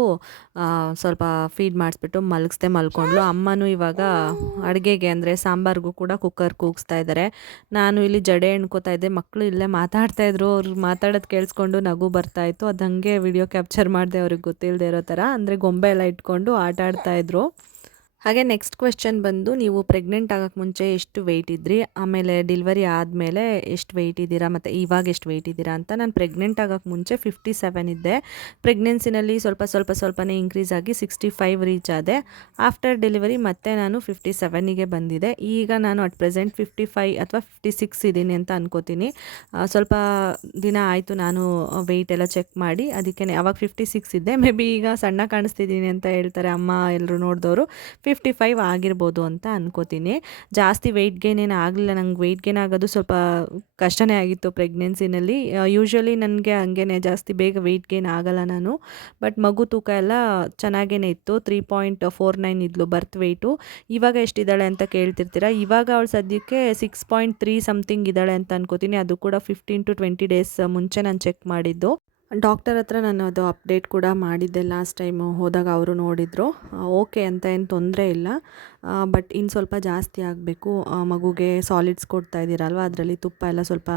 ಸ್ವಲ್ಪ ಫೀಡ್ ಮಾಡಿಸ್ಬಿಟ್ಟು ಮಲ್ಕೊಂಡ್ಳು. ಅಮ್ಮನೂ ಇವಾಗ ಅಡುಗೆಗೆ ಅಂದರೆ ಸಾಂಬಾರಿಗೂ ಕೂಡ ಕುಕ್ಕರ್ ಕೂಗಿಸ್ತಾ ಇದ್ದಾರೆ. ನಾನು ಇಲ್ಲಿ ಜಡೆ ಎಣ್ಕೋತಾ ಇದ್ದೆ, ಮಕ್ಕಳು ಇಲ್ಲೇ ಮಾತಾಡ್ತಾಯಿದ್ರು. ಅವ್ರು ಮಾತಾಡೋದು ಕೇಳಿಸ್ಕೊಂಡು ನಗು ಬರ್ತಾಯಿತ್ತು. ಅದು ಹಾಗೆ ವಿಡಿಯೋ ಕ್ಯಾಪ್ಚರ್ ಮಾಡಿದೆ, ಅವ್ರಿಗೆ ಗೊತ್ತಿಲ್ಲದೆ ಇರೋ ಥರ. ಅಂದರೆ ಗೊಂಬೆ ಎಲ್ಲ ಇಟ್ಕೊಂಡು ಆಟ ಆಡ್ತಾಯಿದ್ರು. ಹಾಗೆ ನೆಕ್ಸ್ಟ್ ಕ್ವೆಶ್ಚನ್ ಬಂದು ನೀವು ಪ್ರೆಗ್ನೆಂಟ್ ಆಗೋಕ್ಕೆ ಮುಂಚೆ ಎಷ್ಟು ವೆಯ್ಟ್ ಇದ್ರಿ, ಆಮೇಲೆ ಡೆಲಿವರಿ ಆದಮೇಲೆ ಎಷ್ಟು ವೆಯ್ಟ್ ಇದ್ದೀರಾ, ಮತ್ತು ಇವಾಗ ಎಷ್ಟು ವೆಯ್ಟ್ ಇದ್ದೀರಾ ಅಂತ. ನಾನು ಪ್ರೆಗ್ನೆಂಟ್ ಆಗೋಕ್ಕೆ ಮುಂಚೆ 57 ಇದ್ದೆ. ಪ್ರೆಗ್ನೆನ್ಸಿನಲ್ಲಿ ಸ್ವಲ್ಪನೇ ಇನ್ಕ್ರೀಸ್ ಆಗಿ 65 ರೀಚ್ ಆದೆ. ಆಫ್ಟರ್ ಡೆಲಿವರಿ ಮತ್ತೆ ನಾನು 57ಗೆ ಬಂದಿದೆ. ಈಗ ನಾನು ಅಟ್ ಪ್ರೆಸೆಂಟ್ 55 ಅಥವಾ 56 ಇದ್ದೀನಿ ಅಂತ ಅನ್ಕೋತೀನಿ. ಸ್ವಲ್ಪ ದಿನ ಆಯಿತು ನಾನು ವೆಯ್ಟ್ ಎಲ್ಲ ಚೆಕ್ ಮಾಡಿ, ಅದಕ್ಕೆ ಅವಾಗ 56 ಇದ್ದೆ. ಮೇ ಬಿ ಈಗ ಸಣ್ಣ ಕಾಣಿಸ್ತಿದ್ದೀನಿ ಅಂತ ಹೇಳ್ತಾರೆ ಅಮ್ಮ ಎಲ್ಲರೂ ನೋಡಿದವರು. 55 ಆಗಿರ್ಬೋದು ಅಂತ ಅನ್ಕೋತೀನಿ. ಜಾಸ್ತಿ ವೆಯ್ಟ್ ಗೇನ್ ಏನು ಆಗಲಿಲ್ಲ. ನಂಗೆ ವೆಯ್ಟ್ ಗೇನ್ ಆಗೋದು ಸ್ವಲ್ಪ ಕಷ್ಟನೇ ಆಗಿತ್ತು ಪ್ರೆಗ್ನೆನ್ಸಿನಲ್ಲಿ. ಯೂಶ್ವಲಿ ನನಗೆ ಹಂಗೇ ಜಾಸ್ತಿ ಬೇಗ ವೆಯ್ಟ್ ಗೇನ್ ಆಗಲ್ಲ ನಾನು. ಬಟ್ ಮಗು ತೂಕ ಎಲ್ಲ ಚೆನ್ನಾಗೇ ಇತ್ತು. 3.49 ಇದ್ಲು ಬರ್ತ್ ವೆಯ್ಟು. ಇವಾಗ ಎಷ್ಟಿದ್ದಾಳೆ ಅಂತ ಕೇಳ್ತಿರ್ತೀರ. ಇವಾಗ ಅವಳು ಸದ್ಯಕ್ಕೆ 6.3 ಸಮಥಿಂಗ್ ಇದ್ದಾಳೆ ಅಂತ ಅನ್ಕೋತೀನಿ. ಅದು ಕೂಡ 15 to 20 ಡೇಸ್ ಮುಂಚೆ ನಾನು ಚೆಕ್ ಮಾಡಿದ್ದು. ಡಾಕ್ಟರ್ ಹತ್ರ ನಾನು ಅದು ಅಪ್ಡೇಟ್ ಕೂಡ ಮಾಡಿದ್ದೆ ಲಾಸ್ಟ್ ಟೈಮು ಹೋದಾಗ. ಅವರು ನೋಡಿದರು, ಓಕೆ ಅಂತ ಏನು ತೊಂದರೆ ಇಲ್ಲ, ಬಟ್ ಇನ್ನು ಸ್ವಲ್ಪ ಜಾಸ್ತಿ ಆಗಬೇಕು. ಮಗುಗೆ ಸಾಲಿಡ್ಸ್ ಕೊಡ್ತಾ ಇದ್ದೀರಲ್ವ, ಅದರಲ್ಲಿ ತುಪ್ಪ ಎಲ್ಲ ಸ್ವಲ್ಪ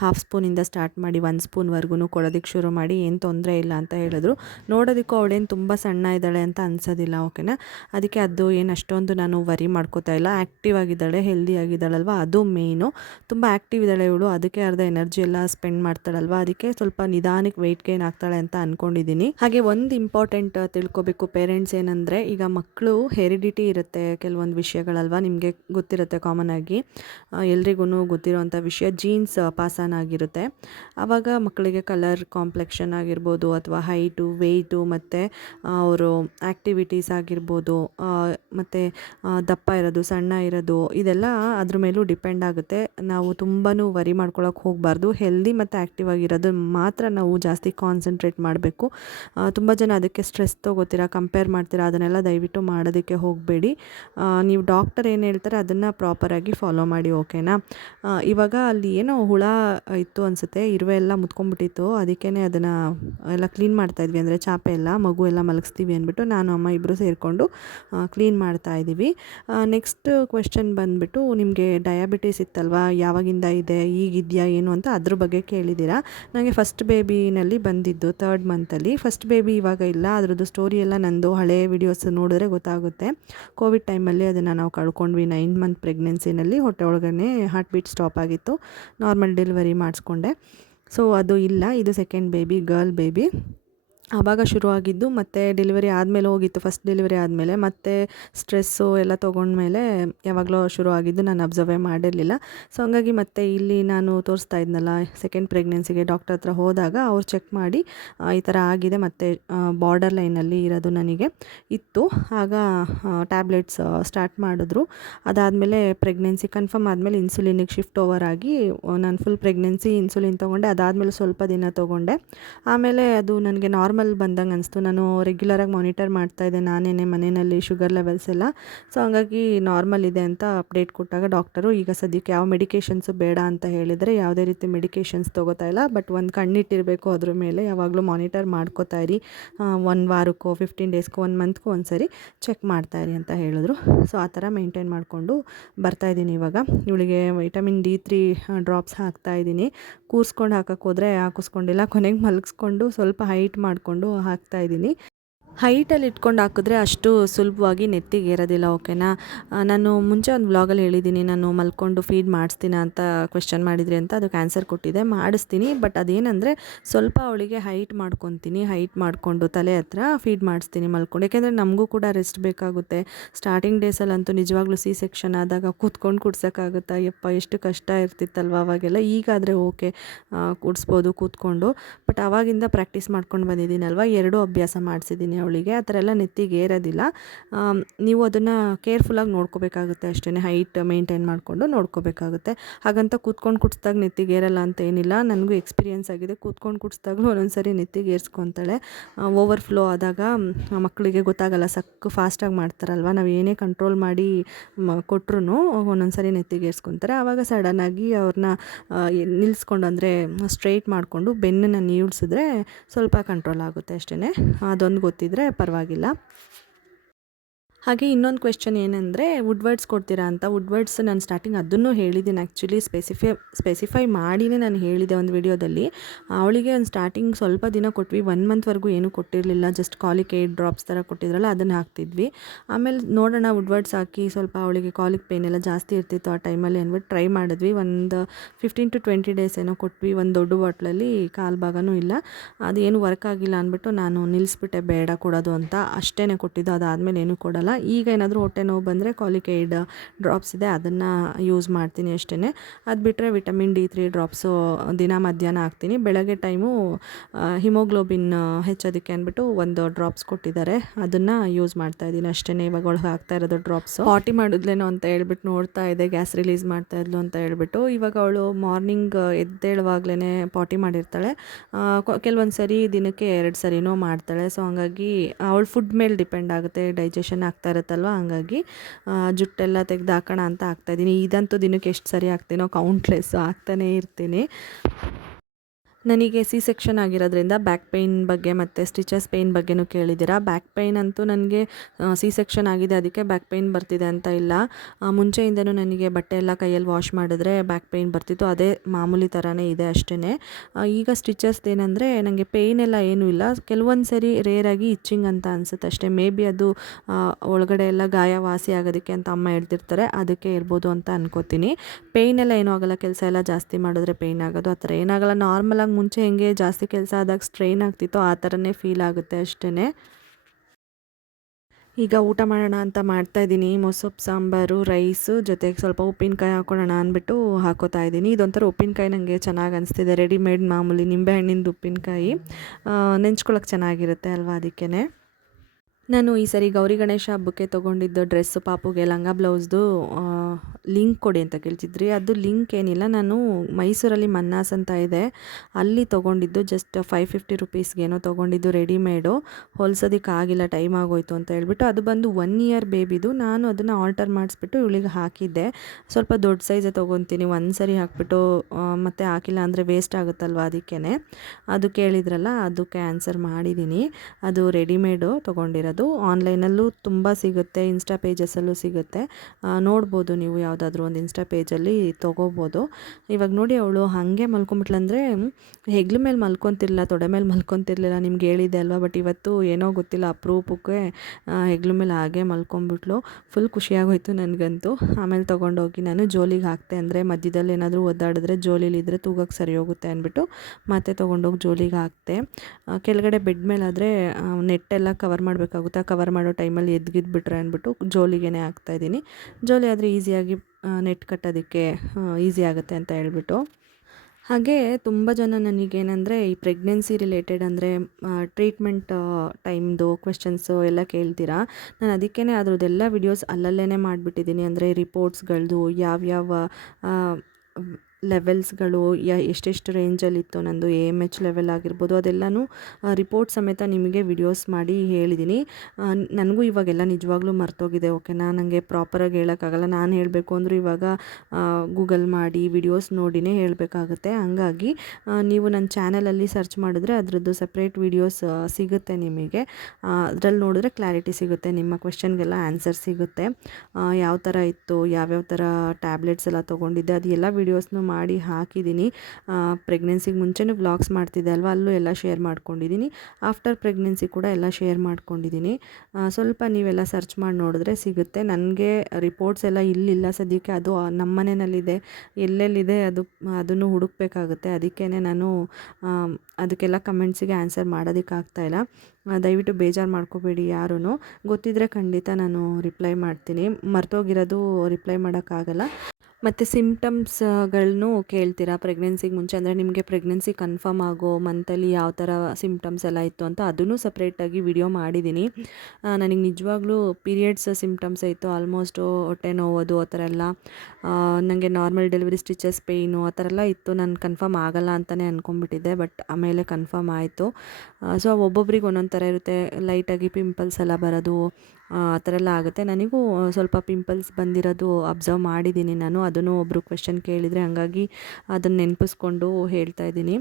ಹಾಫ್ ಸ್ಪೂನಿಂದ ಸ್ಟಾರ್ಟ್ ಮಾಡಿ 1 ಸ್ಪೂನ್ವರೆಗೂ ಕೊಡೋದಕ್ಕೆ ಶುರು ಮಾಡಿ, ಏನು ತೊಂದರೆ ಇಲ್ಲ ಅಂತ ಹೇಳಿದ್ರು. ನೋಡೋದಕ್ಕೂ ಅವಳೇನು ತುಂಬ ಸಣ್ಣ ಇದ್ದಾಳೆ ಅಂತ ಅನ್ಸೋದಿಲ್ಲ, ಓಕೆನಾ. ಅದಕ್ಕೆ ಅದು ಏನು ಅಷ್ಟೊಂದು ನಾನು ವರಿ ಮಾಡ್ಕೋತಾ ಇಲ್ಲ. ಆ್ಯಕ್ಟಿವ್ ಆಗಿದ್ದಾಳೆ, ಹೆಲ್ದಿ ಆಗಿದ್ದಾಳಲ್ವ, ಅದು ಮೇಯ್ನು. ತುಂಬ ಆ್ಯಕ್ಟಿವ್ ಇದ್ದಾಳೆ ಇವಳು, ಅದಕ್ಕೆ ಅರ್ಧ ಎನರ್ಜಿ ಎಲ್ಲ ಸ್ಪೆಂಡ್ ಮಾಡ್ತಾಳಲ್ವ, ಅದಕ್ಕೆ ಸ್ವಲ್ಪ ನಿಧಾನಕ್ಕೆ ವೆಯ್ಟ್ ಗೇನ್ ಆಗ್ತಾಳೆ ಅಂತ ಅಂದ್ಕೊಂಡಿದ್ದೀನಿ. ಹಾಗೆ ಒಂದು ಇಂಪಾರ್ಟೆಂಟ್ ತಿಳ್ಕೊಬೇಕು ಪೇರೆಂಟ್ಸ್ ಏನಂದರೆ, ಈಗ ಮಕ್ಕಳು ಹೆರಿಡಿಟಿ ಇರುತ್ತೆ ಕೆಲವೊಂದು ವಿಷಯಗಳಲ್ವ, ನಿಮಗೆ ಗೊತ್ತಿರುತ್ತೆ ಕಾಮನ್ ಆಗಿ ಎಲ್ರಿಗೂ ಗೊತ್ತಿರೋವಂಥ ವಿಷಯ, ಜೀನ್ಸ್ ಪಾಸ್ ಆನ್ ಆಗಿರುತ್ತೆ. ಆವಾಗ ಮಕ್ಕಳಿಗೆ ಕಲರ್ ಕಾಂಪ್ಲೆಕ್ಷನ್ ಆಗಿರ್ಬೋದು, ಅಥವಾ ಹೈಟು, ವೆಯ್ಟು, ಮತ್ತು ಅವರು ಆ್ಯಕ್ಟಿವಿಟೀಸ್ ಆಗಿರ್ಬೋದು, ಮತ್ತು ದಪ್ಪ ಇರೋದು, ಸಣ್ಣ ಇರೋದು, ಇದೆಲ್ಲ ಅದ್ರ ಮೇಲೂ ಡಿಪೆಂಡ್ ಆಗುತ್ತೆ. ನಾವು ತುಂಬಾ ವರಿ ಮಾಡ್ಕೊಳಕ್ಕೆ ಹೋಗಬಾರ್ದು. ಹೆಲ್ದಿ ಮತ್ತು ಆ್ಯಕ್ಟಿವ್ ಆಗಿರೋದು ಮಾತ್ರ ನಾವು ಜಾಸ್ತಿ ಕಾನ್ಸಂಟ್ರೇಟ್ ಮಾಡಬೇಕು. ತುಂಬ ಜನ ಅದಕ್ಕೆ ಸ್ಟ್ರೆಸ್ ತೊಗೋತೀರಾ, ಕಂಪೇರ್ ಮಾಡ್ತೀರಾ, ಅದನ್ನೆಲ್ಲ ದಯವಿಟ್ಟು ಮಾಡೋದಕ್ಕೆ ಹೋಗಬೇಡಿ. ನೀವು ಡಾಕ್ಟರ್ ಏನು ಹೇಳ್ತಾರೆ ಅದನ್ನು ಪ್ರಾಪರಾಗಿ ಫಾಲೋ ಮಾಡಿ, ಓಕೆನಾ. ಇವಾಗ ಅಲ್ಲಿ ಏನೋ ಹುಳ ಇತ್ತು ಅನಿಸುತ್ತೆ, ಇರುವೆ ಎಲ್ಲ ಮುತ್ಕೊಂಡ್ಬಿಟ್ಟಿತ್ತು, ಅದಕ್ಕೇ ಅದನ್ನು ಎಲ್ಲ ಕ್ಲೀನ್ ಮಾಡ್ತಾಯಿದ್ವಿ. ಅಂದರೆ ಚಾಪೆ ಎಲ್ಲ ಮಗು ಎಲ್ಲ ಮಲಗಿಸ್ತೀವಿ ಅಂದ್ಬಿಟ್ಟು ನಾನು ಅಮ್ಮ ಇಬ್ಬರು ಸೇರಿಕೊಂಡು ಕ್ಲೀನ್ ಮಾಡ್ತಾಯಿದ್ದೀವಿ. ನೆಕ್ಸ್ಟ್ ಕ್ವೆಶ್ಚನ್ ಬಂದುಬಿಟ್ಟು, ನಿಮಗೆ ಡಯಾಬಿಟೀಸ್ ಇತ್ತಲ್ವಾ, ಯಾವಾಗಿಂದ ಇದೆ, ಈಗಿದೆಯಾ ಏನು ಅಂತ ಅದ್ರ ಬಗ್ಗೆ ಕೇಳಿದ್ದೀರಾ. ನನಗೆ ಫಸ್ಟ್ ಬೇಬಿನಲ್ಲಿ ಬಂದಿದ್ದು 3rd ಮಂತಲ್ಲಿ. ಫಸ್ಟ್ ಬೇಬಿ ಇವಾಗ ಇಲ್ಲ, ಅದರದ್ದು ಸ್ಟೋರಿ ಎಲ್ಲ ನಂದು ಹಳೆ ವಿಡಿಯೋಸ್ ನೋಡಿದ್ರೆ ಗೊತ್ತಾಗುತ್ತೆ. ಕೋವಿಡ್ ಟೈಮಲ್ಲಿ ಅದನ್ನು ನಾವು ಕಳ್ಕೊಂಡ್ವಿ. 9 ಮಂತ್ ಪ್ರೆಗ್ನೆನ್ಸಿನಲ್ಲಿ ಹೊಟ್ಟೆ ಒಳಗಡೆ ಹಾರ್ಟ್ ಬೀಟ್ ಸ್ಟಾಪ್ ಆಗಿತ್ತು. ನಾರ್ಮಲ್ ಡೆಲಿವರಿ ಮಾಡಿಸ್ಕೊಂಡೆ. ಸೊ ಅದು ಇಲ್ಲ, ಇದು ಸೆಕೆಂಡ್ ಬೇಬಿ, ಗರ್ಲ್ ಬೇಬಿ. ಆವಾಗ ಶುರುವಾಗಿದ್ದು, ಮತ್ತು ಡೆಲಿವರಿ ಆದಮೇಲೆ ಹೋಗಿತ್ತು. ಫಸ್ಟ್ ಡೆಲಿವರಿ ಆದಮೇಲೆ ಮತ್ತು ಸ್ಟ್ರೆಸ್ಸು ಎಲ್ಲ ತೊಗೊಂಡ್ಮೇಲೆ ಯಾವಾಗಲೂ ಶುರುವಾಗಿದ್ದು, ನಾನು ಅಬ್ಸರ್ವೇ ಮಾಡಿರಲಿಲ್ಲ. ಸೊ ಹಂಗಾಗಿ ಮತ್ತೆ ಇಲ್ಲಿ ನಾನು ತೋರಿಸ್ತಾ ಇದ್ನಲ್ಲ ಸೆಕೆಂಡ್ ಪ್ರೆಗ್ನೆನ್ಸಿಗೆ ಡಾಕ್ಟರ್ ಹತ್ರ ಹೋದಾಗ ಅವ್ರು ಚೆಕ್ ಮಾಡಿ ಈ ಥರ ಆಗಿದೆ, ಮತ್ತು ಬಾರ್ಡರ್ ಲೈನಲ್ಲಿ ಇರೋದು ನನಗೆ ಇತ್ತು. ಆಗ ಟ್ಯಾಬ್ಲೆಟ್ಸ್ ಸ್ಟಾರ್ಟ್ ಮಾಡಿದ್ರು. ಅದಾದಮೇಲೆ ಪ್ರೆಗ್ನೆನ್ಸಿ ಕನ್ಫರ್ಮ್ ಆದಮೇಲೆ ಇನ್ಸುಲಿನಿಗೆ ಶಿಫ್ಟ್ ಓವರ್ ಆಗಿ ನಾನು ಫುಲ್ ಪ್ರೆಗ್ನೆನ್ಸಿ ಇನ್ಸುಲಿನ್ ತೊಗೊಂಡೆ. ಅದಾದಮೇಲೆ ಸ್ವಲ್ಪ ದಿನ ತೊಗೊಂಡೆ. ಆಮೇಲೆ ಅದು ನನಗೆ ನಾರ್ಮಲ್ ಬಂದಂಗೆ ಅನಿಸ್ತು. ನಾನು ರೆಗ್ಯುಲರಾಗಿ ಮಾನಿಟರ್ ಮಾಡ್ತಾಯಿದ್ದೆ ನಾನೇ ಮನೆಯಲ್ಲಿ ಶುಗರ್ ಲೆವೆಲ್ಸ್ ಎಲ್ಲ. ಸೊ ಹಂಗಾಗಿ ನಾರ್ಮಲ್ ಇದೆ ಅಂತ ಅಪ್ಡೇಟ್ ಕೊಟ್ಟಾಗ ಡಾಕ್ಟರು ಈಗ ಸದ್ಯಕ್ಕೆ ಯಾವ ಮೆಡಿಕೇಷನ್ಸು ಬೇಡ ಅಂತ ಹೇಳಿದರೆ, ಯಾವುದೇ ರೀತಿ ಮೆಡಿಕೇಷನ್ಸ್ ತೊಗೋತಾ ಇಲ್ಲ, ಬಟ್ ಒಂದು ಕಣ್ಣಿಟ್ಟಿರಬೇಕು ಅದ್ರ ಮೇಲೆ, ಯಾವಾಗಲೂ ಮಾನಿಟರ್ ಮಾಡ್ಕೋತಾ ಇರಿ. 1 ವಾರಕ್ಕೋ 15 ಡೇಸ್ಗೋ 1 ಮಂತ್ಗೂ ಒಂದು ಸರಿ ಚೆಕ್ ಮಾಡ್ತಾಯಿರಿ ಅಂತ ಹೇಳಿದ್ರು. ಸೊ ಆ ಥರ ಮೇಂಟೈನ್ ಮಾಡಿಕೊಂಡು ಬರ್ತಾಯಿದ್ದೀನಿ. ಇವಾಗ ಇವಳಿಗೆ ವಿಟಮಿನ್ D3 ಡ್ರಾಪ್ಸ್ ಹಾಕ್ತಾಯಿದ್ದೀನಿ. ಕೂರಿಸ್ಕೊಂಡು ಹಾಕೋಕ್ಕೆ ಹೋದರೆ ಹಾಕಿಸ್ಕೊಂಡಿಲ್ಲ, ಕೊನೆಗೆ ಮಲಗಿಸ್ಕೊಂಡು ಸ್ವಲ್ಪ ಹೈಟ್ ಮಾಡಿಕೊಂಡು ಹಾಕ್ತಾಯಿದ್ದೀನಿ. ಹೈಟಲ್ಲಿ ಇಟ್ಕೊಂಡು ಹಾಕಿದ್ರೆ ಅಷ್ಟು ಸುಲಭವಾಗಿ ನೆತ್ತಿಗೆ ಏರೋದಿಲ್ಲ, ಓಕೆನಾ. ನಾನು ಮುಂಚೆ ಒಂದು ವ್ಲಾಗಲ್ಲಿ ಹೇಳಿದ್ದೀನಿ, ನಾನು ಮಲ್ಕೊಂಡು ಫೀಡ್ ಮಾಡಿಸ್ತೀನ ಅಂತ ಕ್ವೆಶ್ಚನ್ ಮಾಡಿದ್ರಿ ಅಂತ. ಅದಕ್ಕೆ ಆನ್ಸರ್ ಕೊಟ್ಟಿದ್ದೆ, ಮಾಡಿಸ್ತೀನಿ. ಬಟ್ ಅದೇನೆಂದರೆ ಸ್ವಲ್ಪ ಅವಳಿಗೆ ಹೈಟ್ ಮಾಡ್ಕೊತೀನಿ, ಹೈಟ್ ಮಾಡಿಕೊಂಡು ತಲೆ ಹತ್ರ ಫೀಡ್ ಮಾಡಿಸ್ತೀನಿ ಮಲ್ಕೊಂಡು. ಯಾಕೆಂದರೆ ನಮಗೂ ಕೂಡ ರೆಸ್ಟ್ ಬೇಕಾಗುತ್ತೆ. ಸ್ಟಾರ್ಟಿಂಗ್ ಡೇಸಲ್ಲಂತೂ ನಿಜವಾಗ್ಲೂ C-ಸೆಕ್ಷನ್ ಆದಾಗ ಕೂತ್ಕೊಂಡು ಕುಡ್ಸೋಕ್ಕಾಗುತ್ತಾ, ಯಪ್ಪ ಎಷ್ಟು ಕಷ್ಟ ಇರ್ತಿತ್ತಲ್ವ ಅವಾಗೆಲ್ಲ. ಈಗಾದರೆ ಓಕೆ ಕುಡಿಸ್ಬೋದು ಕೂತ್ಕೊಂಡು, ಬಟ್ ಆವಾಗಿಂದ ಪ್ರಾಕ್ಟೀಸ್ ಮಾಡ್ಕೊಂಡು ಬಂದಿದ್ದೀನಲ್ವ, 2 ಅಭ್ಯಾಸ ಮಾಡಿಸಿದ್ದೀನಿ ಅವಳಿಗೆ. ಆ ಥರ ಎಲ್ಲ ನೆತ್ತಿಗೆ ಏರೋದಿಲ್ಲ. ನೀವು ಅದನ್ನು ಕೇರ್ಫುಲ್ಲಾಗಿ ನೋಡ್ಕೋಬೇಕಾಗುತ್ತೆ ಅಷ್ಟೇ, ಹೈಟ್ ಮೇಂಟೈನ್ ಮಾಡಿಕೊಂಡು ನೋಡ್ಕೋಬೇಕಾಗುತ್ತೆ. ಹಾಗಂತ ಕೂತ್ಕೊಂಡು ಕುಡಿಸ್ದಾಗ ನೆತ್ತಿಗೆ ಏರಲ್ಲ ಅಂತ ಏನಿಲ್ಲ. ನನಗೂ ಎಕ್ಸ್ಪೀರಿಯೆನ್ಸ್ ಆಗಿದೆ, ಕೂತ್ಕೊಂಡು ಕುಡಿಸ್ದಾಗಲೂ ಒಂದೊಂದ್ಸರಿ ನೆತ್ತಿಗೆ ಏರಿಸ್ಕೊತಾಳೆ. ಓವರ್ಫ್ಲೋ ಆದಾಗ ಮಕ್ಕಳಿಗೆ ಗೊತ್ತಾಗಲ್ಲ, ಫಾಸ್ಟಾಗಿ ಮಾಡ್ತಾರಲ್ವ, ನಾವು ಏನೇ ಕಂಟ್ರೋಲ್ ಮಾಡಿ ಕೊಟ್ರು ಒಂದೊಂದ್ಸರಿ ನೆತ್ತಿಗೆ ಏರಿಸ್ಕೊತಾರೆ. ಆವಾಗ ಸಡನ್ನಾಗಿ ಅವ್ರನ್ನ ನಿಲ್ಲಿಸ್ಕೊಂಡು, ಅಂದರೆ ಸ್ಟ್ರೈಟ್ ಮಾಡಿಕೊಂಡು ಬೆನ್ನನ್ನು ನೀಳ್ಸಿದ್ರೆ ಸ್ವಲ್ಪ ಕಂಟ್ರೋಲ್ ಆಗುತ್ತೆ ಅಷ್ಟೇ. ಅದೊಂದು ಗೊತ್ತಿದ್ರೆ ಪರವಾಗಿಲ್ಲ. ಹಾಗೆ ಇನ್ನೊಂದು ಕ್ವೆಶ್ಚನ್ ಏನಂದರೆ ವುಡ್ ಕೊಡ್ತೀರಾ ಅಂತ. ವುಡ್ ನಾನು ಸ್ಟಾರ್ಟಿಂಗ್ ಅದನ್ನು ಹೇಳಿದ್ದೀನಿ ಆ್ಯಕ್ಚುಲಿ ಸ್ಪೆಸಿಫೈ ಮಾಡಿನೇ ನಾನು ಹೇಳಿದೆ ಒಂದು ವಿಡಿಯೋದಲ್ಲಿ. ಅವಳಿಗೆ ಒಂದು ಸ್ಟಾರ್ಟಿಂಗ್ ಸ್ವಲ್ಪ ದಿನ ಕೊಟ್ವಿ, 1 ಮಂತ್ವರೆಗೂ ಏನೂ ಕೊಟ್ಟಿರಲಿಲ್ಲ, ಜಸ್ಟ್ ಕಾಲಿಕ್ 8 ಡ್ರಾಪ್ಸ್ ಥರ ಕೊಟ್ಟಿದ್ರಲ್ಲ ಅದನ್ನು ಹಾಕ್ತಿದ್ವಿ. ಆಮೇಲೆ ನೋಡೋಣ ವುಡ್ ಹಾಕಿ ಸ್ವಲ್ಪ ಅವಳಿಗೆ ಕಾಲಿಕ್ ಪೇನ್ ಎಲ್ಲ ಜಾಸ್ತಿ ಇರ್ತಿತ್ತು ಆ ಟೈಮಲ್ಲಿ ಅಂದ್ಬಿಟ್ಟು ಟ್ರೈ ಮಾಡಿದ್ವಿ. ಒಂದು 15 to 20 ಡೇಸ್ ಏನೋ ಕೊಟ್ವಿ, ಒಂದು ದೊಡ್ಡ ಬಾಟ್ಲಲ್ಲಿ ಕಾಲು ಭಾಗನೂ ಇಲ್ಲ. ಅದೇನು ವರ್ಕ್ ಆಗಿಲ್ಲ ಅಂದ್ಬಿಟ್ಟು ನಾನು ನಿಲ್ಲಿಸ್ಬಿಟ್ಟೆ, ಬೇಡ ಕೊಡೋದು ಅಂತ, ಅಷ್ಟೇ ಕೊಟ್ಟಿದ್ದು. ಅದಾದಮೇಲೆ ಏನೂ ಕೊಡೋಲ್ಲ. ಈಗ ಏನಾದರೂ ಹೊಟ್ಟೆ ನೋವು ಬಂದರೆ ಕಾಲಿಕೈಡ್ ಡ್ರಾಪ್ಸ್ ಇದೆ, ಅದನ್ನು ಯೂಸ್ ಮಾಡ್ತೀನಿ ಅಷ್ಟೇ. ಅದು ಬಿಟ್ಟರೆ ವಿಟಮಿನ್ D3 ಡ್ರಾಪ್ಸು ದಿನ ಮಧ್ಯಾಹ್ನ ಹಾಕ್ತೀನಿ. ಬೆಳಗ್ಗೆ ಟೈಮು ಹಿಮೋಗ್ಲೋಬಿನ್ ಹೆಚ್ಚೋದಕ್ಕೆ ಅಂದ್ಬಿಟ್ಟು ಒಂದು ಡ್ರಾಪ್ಸ್ ಕೊಟ್ಟಿದ್ದಾರೆ, ಅದನ್ನು ಯೂಸ್ ಮಾಡ್ತಾಯಿದ್ದೀನಿ ಅಷ್ಟೇ. ಇವಾಗ ಒಳಗೆ ಹಾಕ್ತಾ ಇರೋದು ಡ್ರಾಪ್ಸು. ಪಾಟಿ ಮಾಡಿದ್ಲೇನೋ ಅಂತ ಹೇಳ್ಬಿಟ್ಟು ನೋಡ್ತಾ ಇದೆ, ಗ್ಯಾಸ್ ರಿಲೀಸ್ ಮಾಡ್ತಾ ಇದ್ಲು ಅಂತ ಹೇಳ್ಬಿಟ್ಟು. ಇವಾಗ ಅವಳು ಮಾರ್ನಿಂಗ್ ಎದ್ದೇಳುವಾಗಲೇ ಪಾಟಿ ಮಾಡಿರ್ತಾಳೆ, ಕೆಲವೊಂದು ಸರಿ ದಿನಕ್ಕೆ 2 ಸರಿನೂ ಮಾಡ್ತಾಳೆ. ಸೊ ಹಂಗಾಗಿ ಅವಳು ಫುಡ್ ಮೇಲೆ ಡಿಪೆಂಡ್ ಆಗುತ್ತೆ, ಡೈಜೆಷನ್ ಆಗ್ತಾ ಇರುತ್ತಲ್ವ, ಹಂಗಾಗಿ ಜುಟ್ಟೆಲ್ಲ ತೆಗೆದು ಹಾಕೋಣ ಅಂತ ಹಾಕ್ತಾಯಿದ್ದೀನಿ. ಇದಂತೂ ದಿನಕ್ಕೆ ಎಷ್ಟು ಸರಿ ಹಾಕ್ತೀನೋ ಕೌಂಟ್ಲೆಸ್ ಹಾಕ್ತಾನೇ ಇರ್ತೀನಿ. ನನಗೆ ಸೆಕ್ಷನ್ ಆಗಿರೋದ್ರಿಂದ ಬ್ಯಾಕ್ ಪೇಯ್ನ್ ಬಗ್ಗೆ ಮತ್ತು ಸ್ಟಿಚಸ್ ಪೇಯ್ನ್ ಬಗ್ಗೆನೂ ಕೇಳಿದ್ದೀರಾ. ಬ್ಯಾಕ್ ಪೇಯ್ನ್ ಅಂತೂ ನನಗೆ ಸೆಕ್ಷನ್ ಆಗಿದೆ, ಅದಕ್ಕೆ ಬ್ಯಾಕ್ ಪೇಯ್ನ್ ಬರ್ತಿದೆ ಅಂತ ಇಲ್ಲ. ಮುಂಚೆಯಿಂದನೂ ನನಗೆ ಬಟ್ಟೆ ಎಲ್ಲ ಕೈಯಲ್ಲಿ ವಾಶ್ ಮಾಡಿದ್ರೆ ಬ್ಯಾಕ್ ಪೇಯ್ನ್ ಬರ್ತಿತ್ತು, ಅದೇ ಮಾಮೂಲಿ ಥರನೇ ಇದೆ ಅಷ್ಟೇ. ಈಗ ಸ್ಟಿಚಸ್ದೇನೆಂದರೆ ನನಗೆ ಪೇಯ್ನ್ ಎಲ್ಲ ಏನೂ ಇಲ್ಲ, ಕೆಲವೊಂದು ಸರಿ ರೇರಾಗಿ ಇಚ್ಚಿಂಗ್ ಅಂತ ಅನಿಸುತ್ತೆ ಅಷ್ಟೇ. ಮೇ ಬಿ ಅದು ಒಳಗಡೆ ಎಲ್ಲ ಗಾಯ ವಾಸಿ ಆಗೋದಕ್ಕೆ ಅಂತ ಅಮ್ಮ ಹೇಳ್ತಿರ್ತಾರೆ, ಅದಕ್ಕೆ ಇರ್ಬೋದು ಅಂತ ಅನ್ಕೋತೀನಿ. ಪೇಯ್ನ್ ಎಲ್ಲ ಏನೂ ಆಗೋಲ್ಲ, ಕೆಲಸ ಎಲ್ಲ ಜಾಸ್ತಿ ಮಾಡಿದ್ರೆ ಪೇಯ್ನ್ ಆಗೋದು ಆ ಥರ ಏನಾಗಲ್ಲ. ನಾರ್ಮಲಾಗಿ ಮುಂಚೆ ಹೆಂಗೆ ಜಾಸ್ತಿ ಕೆಲಸ ಆದಾಗ ಸ್ಟ್ರೈನ್ ಆಗ್ತಿತ್ತೋ ಆ ಥರನೇ ಫೀಲ್ ಆಗುತ್ತೆ ಅಷ್ಟೇ. ಈಗ ಊಟ ಮಾಡೋಣ ಅಂತ ಮಾಡ್ತಾಯಿದ್ದೀನಿ. ಮೊಸೊಪ್ಪು ಸಾಂಬಾರು, ರೈಸು, ಜೊತೆಗೆ ಸ್ವಲ್ಪ ಉಪ್ಪಿನಕಾಯಿ ಹಾಕೊಳ್ಳೋಣ ಅಂದ್ಬಿಟ್ಟು ಹಾಕೋತಾ ಇದ್ದೀನಿ. ಇದೊಂಥರ ಉಪ್ಪಿನಕಾಯಿ ನನಗೆ ಚೆನ್ನಾಗಿ ಅನಿಸ್ತಿದೆ, ರೆಡಿಮೇಡ್ ಮಾಮೂಲಿ ನಿಂಬೆಹಣ್ಣಿಂದು ಉಪ್ಪಿನಕಾಯಿ, ನೆಂಚ್ಕೊಳ್ಳೋಕೆ ಚೆನ್ನಾಗಿರುತ್ತೆ ಅಲ್ವಾ, ಅದಕ್ಕೇ. ನಾನು ಈ ಸರಿ ಗೌರಿ ಗಣೇಶ ಹಬ್ಬಕ್ಕೆ ತೊಗೊಂಡಿದ್ದು ಡ್ರೆಸ್ಸು ಪಾಪುಗೆ ಲಂಗ ಬ್ಲೌಸ್ದು ಲಿಂಕ್ ಕೊಡಿ ಅಂತ ಕೇಳ್ತಿದ್ರಿ. ಅದು ಲಿಂಕ್ ಏನಿಲ್ಲ, ನಾನು ಮೈಸೂರಲ್ಲಿ ಮನ್ನಾಸ್ ಅಂತ ಇದೆ, ಅಲ್ಲಿ ತೊಗೊಂಡಿದ್ದು. ಜಸ್ಟ್ 550 ರುಪೀಸ್ಗೇನೋ ತೊಗೊಂಡಿದ್ದು, ರೆಡಿಮೇಡು. ಹೊಲ್ಸೋದಕ್ಕೆ ಆಗಿಲ್ಲ, ಟೈಮ್ ಆಗೋಯ್ತು ಅಂತ ಹೇಳ್ಬಿಟ್ಟು. ಅದು ಬಂದು 1 ಇಯರ್ ಬೇಬಿದು. ನಾನು ಅದನ್ನು ಆಲ್ಟರ್ ಮಾಡಿಸ್ಬಿಟ್ಟು ಇವಳಿಗೆ ಹಾಕಿದ್ದೆ. ಸ್ವಲ್ಪ ದೊಡ್ಡ ಸೈಜೇ ತೊಗೊತೀನಿ, ಒಂದು ಸರಿ ಹಾಕ್ಬಿಟ್ಟು ಮತ್ತೆ ಹಾಕಿಲ್ಲ ಅಂದರೆ ವೇಸ್ಟ್ ಆಗುತ್ತಲ್ವ, ಅದಕ್ಕೇ. ಅದು ಕೇಳಿದ್ರಲ್ಲ, ಅದಕ್ಕೆ ಆನ್ಸರ್ ಮಾಡಿದ್ದೀನಿ. ಅದು ರೆಡಿಮೇಡು ತೊಗೊಂಡಿರೋದು. ಆನ್ಲೈನಲ್ಲೂ ತುಂಬ ಸಿಗುತ್ತೆ, ಇನ್ಸ್ಟಾ ಪೇಜಸಲ್ಲೂ ಸಿಗುತ್ತೆ, ನೋಡ್ಬೋದು ನೀವು. ಯಾವುದಾದ್ರೂ ಒಂದು ಇನ್ಸ್ಟಾ ಪೇಜಲ್ಲಿ ತೊಗೋಬೋದು. ಇವಾಗ ನೋಡಿ ಅವಳು ಹಾಗೆ ಮಲ್ಕೊಂಬಿಟ್ಲಂದರೆ, ಹೆಗ್ಲ ಮೇಲೆ ಮಲ್ಕೊತಿರ್ಲಿಲ್ಲ, ತೊಡೆ ಮೇಲೆ ಮಲ್ಕೊತಿರ್ಲಿಲ್ಲ, ನಿಮ್ಗೆ ಹೇಳಿದೆ ಅಲ್ವಾ. ಬಟ್ ಇವತ್ತು ಏನೋ ಗೊತ್ತಿಲ್ಲ, ಅಪರೂಪಕ್ಕೆ ಹೆಗ್ಲ ಮೇಲೆ ಹಾಗೆ ಮಲ್ಕೊಂಬಿಟ್ಲು. ಫುಲ್ ಖುಷಿಯಾಗೋಯ್ತು ನನಗಂತೂ. ಆಮೇಲೆ ತೊಗೊಂಡೋಗಿ ನಾನು ಜೋಲಿಗೆ ಹಾಕ್ತೆ, ಅಂದರೆ ಮಧ್ಯದಲ್ಲಿ ಏನಾದರೂ ಒದ್ದಾಡಿದ್ರೆ ಜೋಲಿಲಿದ್ದರೆ ತೂಗಕ್ಕೆ ಸರಿ ಹೋಗುತ್ತೆ ಅಂದ್ಬಿಟ್ಟು ಮತ್ತೆ ತೊಗೊಂಡೋಗಿ ಜೋಲಿಗೆ ಹಾಕ್ತೆ. ಕೆಳಗಡೆ ಬೆಡ್ ಮೇಲಾದರೆ ನೆಟ್ಟೆಲ್ಲ ಕವರ್ ಮಾಡಬೇಕಾಗುತ್ತೆ, ಕವರ್ ಮಾಡೋ ಟೈಮಲ್ಲಿ ಎದ್ಗಿದ್ಬಿಟ್ರೆ ಅಂದ್ಬಿಟ್ಟು ಜೋಲಿಗೆ ಹಾಕ್ತಾಯಿದ್ದೀನಿ. ಜೋಲಿ ಆದರೆ ಈಸಿಯಾಗಿ ನೆಟ್ ಕಟ್ಟೋದಕ್ಕೆ ಈಸಿ ಆಗುತ್ತೆ ಅಂತ ಹೇಳ್ಬಿಟ್ಟು. ಹಾಗೆ ತುಂಬ ಜನ ನನಗೇನೆಂದರೆ ಈ ಪ್ರೆಗ್ನೆನ್ಸಿ ರಿಲೇಟೆಡ್ ಅಂದರೆ ಟ್ರೀಟ್ಮೆಂಟ್ ಟೈಮ್ದು ಕ್ವೆಶ್ಚನ್ಸು ಎಲ್ಲ ಕೇಳ್ತೀರಾ. ನಾನು ಅದಕ್ಕೇ ಅದ್ರದ್ದೆಲ್ಲ ವಿಡಿಯೋಸ್ ಅಲ್ಲಲ್ಲೇ ಮಾಡಿಬಿಟ್ಟಿದ್ದೀನಿ. ಅಂದರೆ ರಿಪೋರ್ಟ್ಸ್ಗಳದ್ದು ಯಾವ್ಯಾವ ಲೆವೆಲ್ಸ್ಗಳು ಎಷ್ಟೆಷ್ಟು ರೇಂಜಲ್ಲಿತ್ತು ನಂದು AMH ಲೆವೆಲ್ ಆಗಿರ್ಬೋದು, ಅದೆಲ್ಲನೂ ರಿಪೋರ್ಟ್ ಸಮೇತ ನಿಮಗೆ ವಿಡಿಯೋಸ್ ಮಾಡಿ ಹೇಳಿದ್ದೀನಿ. ನನಗೂ ಇವಾಗೆಲ್ಲ ನಿಜವಾಗ್ಲೂ ಮರ್ತೋಗಿದೆ, ಓಕೆನಾ. ನನಗೆ ಪ್ರಾಪರಾಗಿ ಹೇಳೋಕ್ಕಾಗಲ್ಲ, ನಾನು ಹೇಳಬೇಕು ಅಂದರೂ ಇವಾಗ ಗೂಗಲ್ ಮಾಡಿ ವಿಡಿಯೋಸ್ ನೋಡಿನೇ ಹೇಳಬೇಕಾಗುತ್ತೆ. ಹಂಗಾಗಿ ನೀವು ನನ್ನ ಚಾನಲಲ್ಲಿ ಸರ್ಚ್ ಮಾಡಿದ್ರೆ ಅದರದ್ದು ಸಪ್ರೇಟ್ ವಿಡಿಯೋಸ್ ಸಿಗುತ್ತೆ ನಿಮಗೆ. ಅದರಲ್ಲಿ ನೋಡಿದ್ರೆ ಕ್ಲಾರಿಟಿ ಸಿಗುತ್ತೆ, ನಿಮ್ಮ ಕ್ವೆಶ್ಚನ್ಗೆಲ್ಲ ಆನ್ಸರ್ ಸಿಗುತ್ತೆ. ಯಾವ ಥರ ಇತ್ತು, ಯಾವ್ಯಾವ ಥರ ಟ್ಯಾಬ್ಲೆಟ್ಸ್ ಎಲ್ಲ ತೊಗೊಂಡಿದ್ದೆ, ಅದು ಎಲ್ಲ ವೀಡಿಯೋಸ್ನು ಮಾಡಿ ಹಾಕಿದ್ದೀನಿ. ಪ್ರೆಗ್ನೆನ್ಸಿಗೆ ಮುಂಚೆನೂ ವ್ಲಾಗ್ಸ್ ಮಾಡ್ತಿದ್ದೆ ಅಲ್ವಾ, ಅಲ್ಲೂ ಎಲ್ಲ ಶೇರ್ ಮಾಡ್ಕೊಂಡಿದ್ದೀನಿ. ಆಫ್ಟರ್ ಪ್ರೆಗ್ನೆನ್ಸಿ ಕೂಡ ಎಲ್ಲ ಶೇರ್ ಮಾಡ್ಕೊಂಡಿದ್ದೀನಿ. ಸ್ವಲ್ಪ ನೀವೆಲ್ಲ ಸರ್ಚ್ ಮಾಡಿ ನೋಡಿದ್ರೆ ಸಿಗುತ್ತೆ. ನನಗೆ ರಿಪೋರ್ಟ್ಸ್ ಎಲ್ಲ ಇಲ್ಲಿಲ್ಲ ಸದ್ಯಕ್ಕೆ, ಅದು ನಮ್ಮ ಮನೆಯಲ್ಲಿದೆ, ಎಲ್ಲೆಲ್ಲಿದೆ ಅದನ್ನು ಹುಡುಕಬೇಕಾಗುತ್ತೆ. ಅದಕ್ಕೇ ನಾನು ಅದಕ್ಕೆಲ್ಲ ಕಮೆಂಟ್ಸಿಗೆ ಆನ್ಸರ್ ಮಾಡೋದಕ್ಕಾಗ್ತಾಯಿಲ್ಲ. ದಯವಿಟ್ಟು ಬೇಜಾರು ಮಾಡ್ಕೋಬೇಡಿ ಯಾರೂ. ಗೊತ್ತಿದ್ದರೆ ಖಂಡಿತ ನಾನು ರಿಪ್ಲೈ ಮಾಡ್ತೀನಿ, ಮರ್ತೋಗಿರೋದು ರಿಪ್ಲೈ ಮಾಡೋಕ್ಕಾಗಲ್ಲ. ಮತ್ತು ಸಿಮ್ಟಮ್ಸ್ಗಳನ್ನೂ ಕೇಳ್ತೀರಾ ಪ್ರೆಗ್ನೆನ್ಸಿಗೆ ಮುಂಚೆ, ಅಂದರೆ ನಿಮಗೆ ಪ್ರೆಗ್ನೆನ್ಸಿ ಕನ್ಫರ್ಮ್ ಆಗೋ ಮಂತಲ್ಲಿ ಯಾವ ಥರ ಸಿಮ್ಟಮ್ಸ್ ಎಲ್ಲ ಇತ್ತು ಅಂತ, ಅದನ್ನು ಸಪ್ರೇಟಾಗಿ ವಿಡಿಯೋ ಮಾಡಿದ್ದೀನಿ. ನನಗೆ ನಿಜವಾಗ್ಲೂ ಪೀರಿಯಡ್ಸ್ ಸಿಮ್ಟಮ್ಸ್ ಇತ್ತು, ಆಲ್ಮೋಸ್ಟು ಹೊಟ್ಟೆ ನೋವೋದು ಆ ಥರ ಎಲ್ಲ. ನನಗೆ ನಾರ್ಮಲ್ ಡೆಲಿವರಿ ಸ್ಟಿಚಸ್ ಪೇಯ್ನು ಆ ಥರ ಎಲ್ಲ ಇತ್ತು. ನಾನು ಕನ್ಫರ್ಮ್ ಆಗಲ್ಲ ಅಂತಲೇ ಅಂದ್ಕೊಂಡ್ಬಿಟ್ಟಿದ್ದೆ, ಬಟ್ ಆಮೇಲೆ ಕನ್ಫರ್ಮ್ ಆಯಿತು. ಸೊ ಒಬ್ಬೊಬ್ರಿಗೆ ಒಂದೊಂದು ಥರ ಇರುತ್ತೆ, ಲೈಟಾಗಿ ಪಿಂಪಲ್ಸ್ ಎಲ್ಲ ಬರೋದು, ಆ ಥರ ಎಲ್ಲ ಆಗುತ್ತೆ. ನನಗೂ ಸ್ವಲ್ಪ ಪಿಂಪಲ್ಸ್ ಬಂದಿರೋದು ಅಬ್ಸರ್ವ್ ಮಾಡಿದ್ದೀನಿ ನಾನು. ಅದನ್ನು ಒಬ್ಬರು ಕ್ವೆಶ್ಚನ್ ಕೇಳಿದರೆ ಹಾಗಾಗಿ ಅದನ್ನು ನೆನಪಿಸ್ಕೊಂಡು ಹೇಳ್ತಾ ಇದ್ದೀನಿ.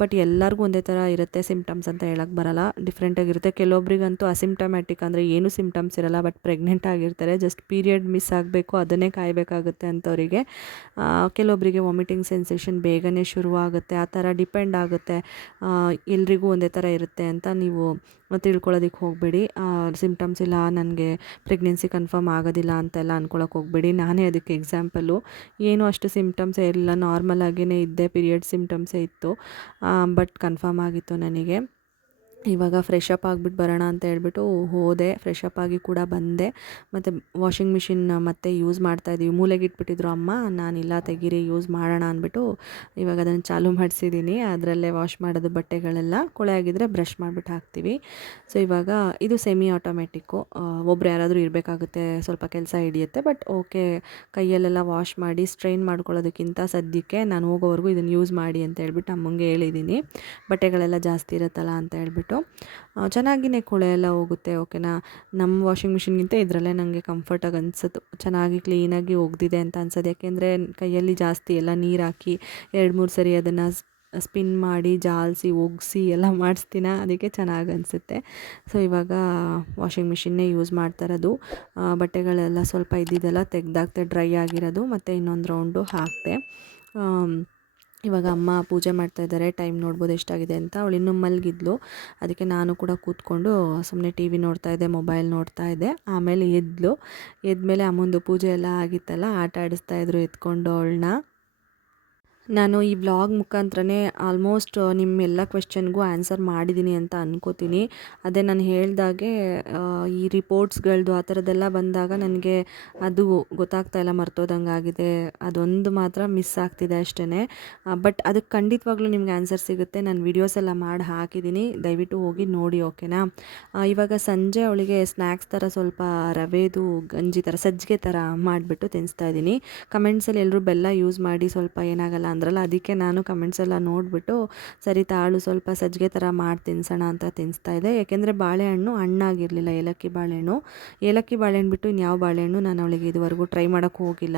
ಬಟ್ ಎಲ್ಲರಿಗೂ ಒಂದೇ ಥರ ಇರುತ್ತೆ ಸಿಮ್ಟಮ್ಸ್ ಅಂತ ಹೇಳಕ್ಕೆ ಬರಲ್ಲ, ಡಿಫ್ರೆಂಟಾಗಿರುತ್ತೆ. ಕೆಲವೊಬ್ರಿಗಂತೂ ಅಸಿಮ್ಟಮ್ಯಾಟಿಕ್ ಅಂದರೆ ಏನೂ ಸಿಮ್ಟಮ್ಸ್ ಇರಲ್ಲ, ಬಟ್ ಪ್ರೆಗ್ನೆಂಟ್ ಆಗಿರ್ತಾರೆ, ಜಸ್ಟ್ ಪೀರಿಯಡ್ ಮಿಸ್ ಆಗಬೇಕು ಅದನ್ನೇ ಕಾಯಬೇಕಾಗುತ್ತೆ ಅಂಥವರಿಗೆ. ಕೆಲವೊಬ್ಬರಿಗೆ ವಾಮಿಟಿಂಗ್ ಸೆನ್ಸೇಷನ್ ಬೇಗನೆ ಶುರುವಾಗುತ್ತೆ. ಆ ಥರ ಡಿಪೆಂಡ್ ಆಗುತ್ತೆ. ಎಲ್ರಿಗೂ ಒಂದೇ ಥರ ಇರುತ್ತೆ ಅಂತ ನೀವು ತಿಳ್ಕೊಳ್ಳೋದಕ್ಕೆ ಹೋಗಬೇಡಿ. ಸಿಮ್ಟಮ್ಸ್ ಇಲ್ಲ, ನನಗೆ ಪ್ರೆಗ್ನೆನ್ಸಿ ಕನ್ಫರ್ಮ್ ಆಗೋದಿಲ್ಲ ಅಂತೆಲ್ಲ ಅಂದ್ಕೊಳಕ್ಕೆ ಹೋಗಬೇಡಿ. ನಾನೇ ಅದಕ್ಕೆ ಎಕ್ಸಾಂಪಲು. ಏನೂ ಅಷ್ಟು ಸಿಮ್ಟಮ್ಸೇ ಇಲ್ಲ, ನಾರ್ಮಲ್ ಆಗೇ ಇದ್ದೆ, ಪೀರಿಯಡ್ ಸಿಮ್ಟಮ್ಸೇ ಇತ್ತು, ಬಟ್ ಕನ್ಫರ್ಮ್ ಆಗಿತ್ತು ನನಗೆ. ಇವಾಗ ಫ್ರೆಶ್ ಅಪ್ ಆಗಿಬಿಟ್ಟು ಬರೋಣ ಅಂತ ಹೇಳ್ಬಿಟ್ಟು ಹೋದೆ. ಫ್ರೆಶ್ ಅಪ್ ಆಗಿ ಕೂಡ ಬಂದೆ. ಮತ್ತು ವಾಷಿಂಗ್ ಮಿಷಿನ್ ಮತ್ತೆ ಯೂಸ್ ಮಾಡ್ತಾಯಿದ್ದೀವಿ. ಮೂಲೆಗೆ ಇಟ್ಬಿಟ್ಟಿದ್ರು ಅಮ್ಮ, ನಾನಿಲ್ಲ ತೆಗೀರಿ ಯೂಸ್ ಮಾಡೋಣ ಅಂದ್ಬಿಟ್ಟು ಇವಾಗ ಅದನ್ನು ಚಾಲೂ ಮಾಡಿಸಿದ್ದೀನಿ. ಅದರಲ್ಲೇ ವಾಶ್ ಮಾಡೋದು ಬಟ್ಟೆಗಳೆಲ್ಲ. ಕೊಳೆ ಆಗಿದ್ದರೆ ಬ್ರಷ್ ಮಾಡಿಬಿಟ್ಟು ಹಾಕ್ತೀವಿ. ಸೊ ಇವಾಗ ಇದು ಸೆಮಿ ಆಟೋಮೆಟಿಕ್ಕು. ಒಬ್ರು ಯಾರಾದರೂ ಇರಬೇಕಾಗುತ್ತೆ, ಸ್ವಲ್ಪ ಕೆಲಸ ಹಿಡಿಯುತ್ತೆ. ಬಟ್ ಓಕೆ, ಕೈಯಲ್ಲೆಲ್ಲ ವಾಶ್ ಮಾಡಿ ಸ್ಟ್ರೈನ್ ಮಾಡ್ಕೊಳ್ಳೋದಕ್ಕಿಂತ ಸದ್ಯಕ್ಕೆ ನಾನು ಹೋಗೋವರೆಗೂ ಇದನ್ನು ಯೂಸ್ ಮಾಡಿ ಅಂತ ಹೇಳ್ಬಿಟ್ಟು ಅಮ್ಮಂಗೆ ಹೇಳಿದ್ದೀನಿ. ಬಟ್ಟೆಗಳೆಲ್ಲ ಜಾಸ್ತಿ ಇರುತ್ತಲ್ಲ ಅಂತ ಹೇಳ್ಬಿಟ್ಟು. ಚೆನ್ನಾಗಿಯೇ ಕೊಳೆ ಎಲ್ಲ ಹೋಗುತ್ತೆ. ಓಕೆನಾ, ನಮ್ಮ ವಾಷಿಂಗ್ ಮಿಷಿನ್ಗಿಂತ ಇದರಲ್ಲೇ ನನಗೆ ಕಂಫರ್ಟಾಗಿ ಅನಿಸಿತು. ಚೆನ್ನಾಗಿ ಕ್ಲೀನಾಗಿ ಒಗೆದಿದೆ ಅಂತ ಅನ್ಸೋದು. ಯಾಕೆಂದರೆ ಕೈಯಲ್ಲಿ ಜಾಸ್ತಿ ಎಲ್ಲ ನೀರು ಹಾಕಿ 2-3 ಸರಿ ಅದನ್ನು ಸ್ಪಿನ್ ಮಾಡಿ ಜಾಲಿಸಿ ಒಗ್ಸಿ ಎಲ್ಲ ಮಾಡಿಸ್ತೀನ, ಅದಕ್ಕೆ ಚೆನ್ನಾಗಿ ಅನಿಸುತ್ತೆ. ಸೊ ಇವಾಗ ವಾಷಿಂಗ್ ಮಿಷಿನ್ನೇ ಯೂಸ್ ಮಾಡ್ತಾ ಇರೋದು. ಬಟ್ಟೆಗಳೆಲ್ಲ ಸ್ವಲ್ಪ ಇದ್ದಿದ್ದೆಲ್ಲ ತೆಗ್ದಾಕ್ತೆ, ಡ್ರೈ ಆಗಿರೋದು, ಮತ್ತು ಇನ್ನೊಂದು ರೌಂಡು ಹಾಕಿದೆ. ಇವಾಗ ಅಮ್ಮ ಪೂಜೆ ಮಾಡ್ತಾಯಿದ್ದಾರೆ. ಟೈಮ್ ನೋಡ್ಬೋದು ಎಷ್ಟಾಗಿದೆ ಅಂತ. ಅವಳು ಇನ್ನೂ ಮಲಗಿದ್ಲು, ಅದಕ್ಕೆ ನಾನು ಕೂಡ ಕೂತ್ಕೊಂಡು ಸುಮ್ಮನೆ ಟಿ ವಿ ನೋಡ್ತಾಯಿದ್ದೆ, ಮೊಬೈಲ್ ನೋಡ್ತಾಯಿದ್ದೆ. ಆಮೇಲೆ ಎದ್ಮೇಲೆ ಅಮ್ಮಂದು ಪೂಜೆ ಎಲ್ಲ ಆಗಿತ್ತಲ್ಲ, ಆಟ ಆಡಿಸ್ತಾಯಿದ್ರು ಎತ್ಕೊಂಡು ಅವಳನ್ನ. ನಾನು ಈ ವ್ಲಾಗ್ ಮುಖಾಂತರನೇ ಆಲ್ಮೋಸ್ಟ್ ನಿಮ್ಮೆಲ್ಲ ಕ್ವೆಶ್ಚನ್ಗೂ ಆನ್ಸರ್ ಮಾಡಿದ್ದೀನಿ ಅಂತ ಅನ್ಕೋತೀನಿ. ಅದೇ ನಾನು ಹೇಳ್ದಾಗೆ ಈ ರಿಪೋರ್ಟ್ಸ್ಗಳದ್ದು ಆ ಥರದ್ದೆಲ್ಲ ಬಂದಾಗ ನನಗೆ ಅದು ಗೊತ್ತಾಗ್ತಾಯಿಲ್ಲ, ಮರ್ತೋದಂಗಾಗಿದೆ. ಅದೊಂದು ಮಾತ್ರ ಮಿಸ್ ಆಗ್ತಿದೆ ಅಷ್ಟೇ. ಬಟ್ ಅದಕ್ಕೆ ಖಂಡಿತವಾಗ್ಲೂ ನಿಮ್ಗೆ ಆನ್ಸರ್ ಸಿಗುತ್ತೆ. ನಾನು ವೀಡಿಯೋಸ್ ಎಲ್ಲ ಮಾಡಿ ಹಾಕಿದ್ದೀನಿ, ದಯವಿಟ್ಟು ಹೋಗಿ ನೋಡಿ. ಓಕೆನಾ. ಇವಾಗ ಸಂಜೆ ಅವಳಿಗೆ ಸ್ನ್ಯಾಕ್ಸ್ ಥರ ಸ್ವಲ್ಪ ರವೆದು ಗಂಜಿ ಥರ, ಸಜ್ಜಿಗೆ ಥರ ಮಾಡಿಬಿಟ್ಟು ತಿನ್ನಿಸ್ತಾ ಇದ್ದೀನಿ. ಕಮೆಂಟ್ಸಲ್ಲಿ ಎಲ್ಲರೂ ಬೆಲ್ಲ ಯೂಸ್ ಮಾಡಿ ಸ್ವಲ್ಪ ಏನಾಗಲ್ಲ ಅಂದ್ರಲ್ಲ, ಅದಕ್ಕೆ ನಾನು ಕಮೆಂಟ್ಸ್ ಎಲ್ಲ ನೋಡಿಬಿಟ್ಟು ಸರಿ ತಾಳು ಸ್ವಲ್ಪ ಸಜ್ಜಿಗೆ ಥರ ಮಾಡಿ ತಿನ್ಸೋಣ ಅಂತ ತಿನ್ನಿಸ್ತಾ ಇದ್ದೆ. ಯಾಕೆಂದರೆ ಬಾಳೆಹಣ್ಣು ಹಣ್ಣಾಗಿರಲಿಲ್ಲ, ಏಲಕ್ಕಿ ಬಾಳೆಹಣ್ಣು ಬಿಟ್ಟು ಇನ್ಯಾವ ಬಾಳೆಹಣ್ಣು ನಾನು ಅವಳಿಗೆ ಇದುವರೆಗೂ ಟ್ರೈ ಮಾಡೋಕ್ಕೆ ಹೋಗಿಲ್ಲ.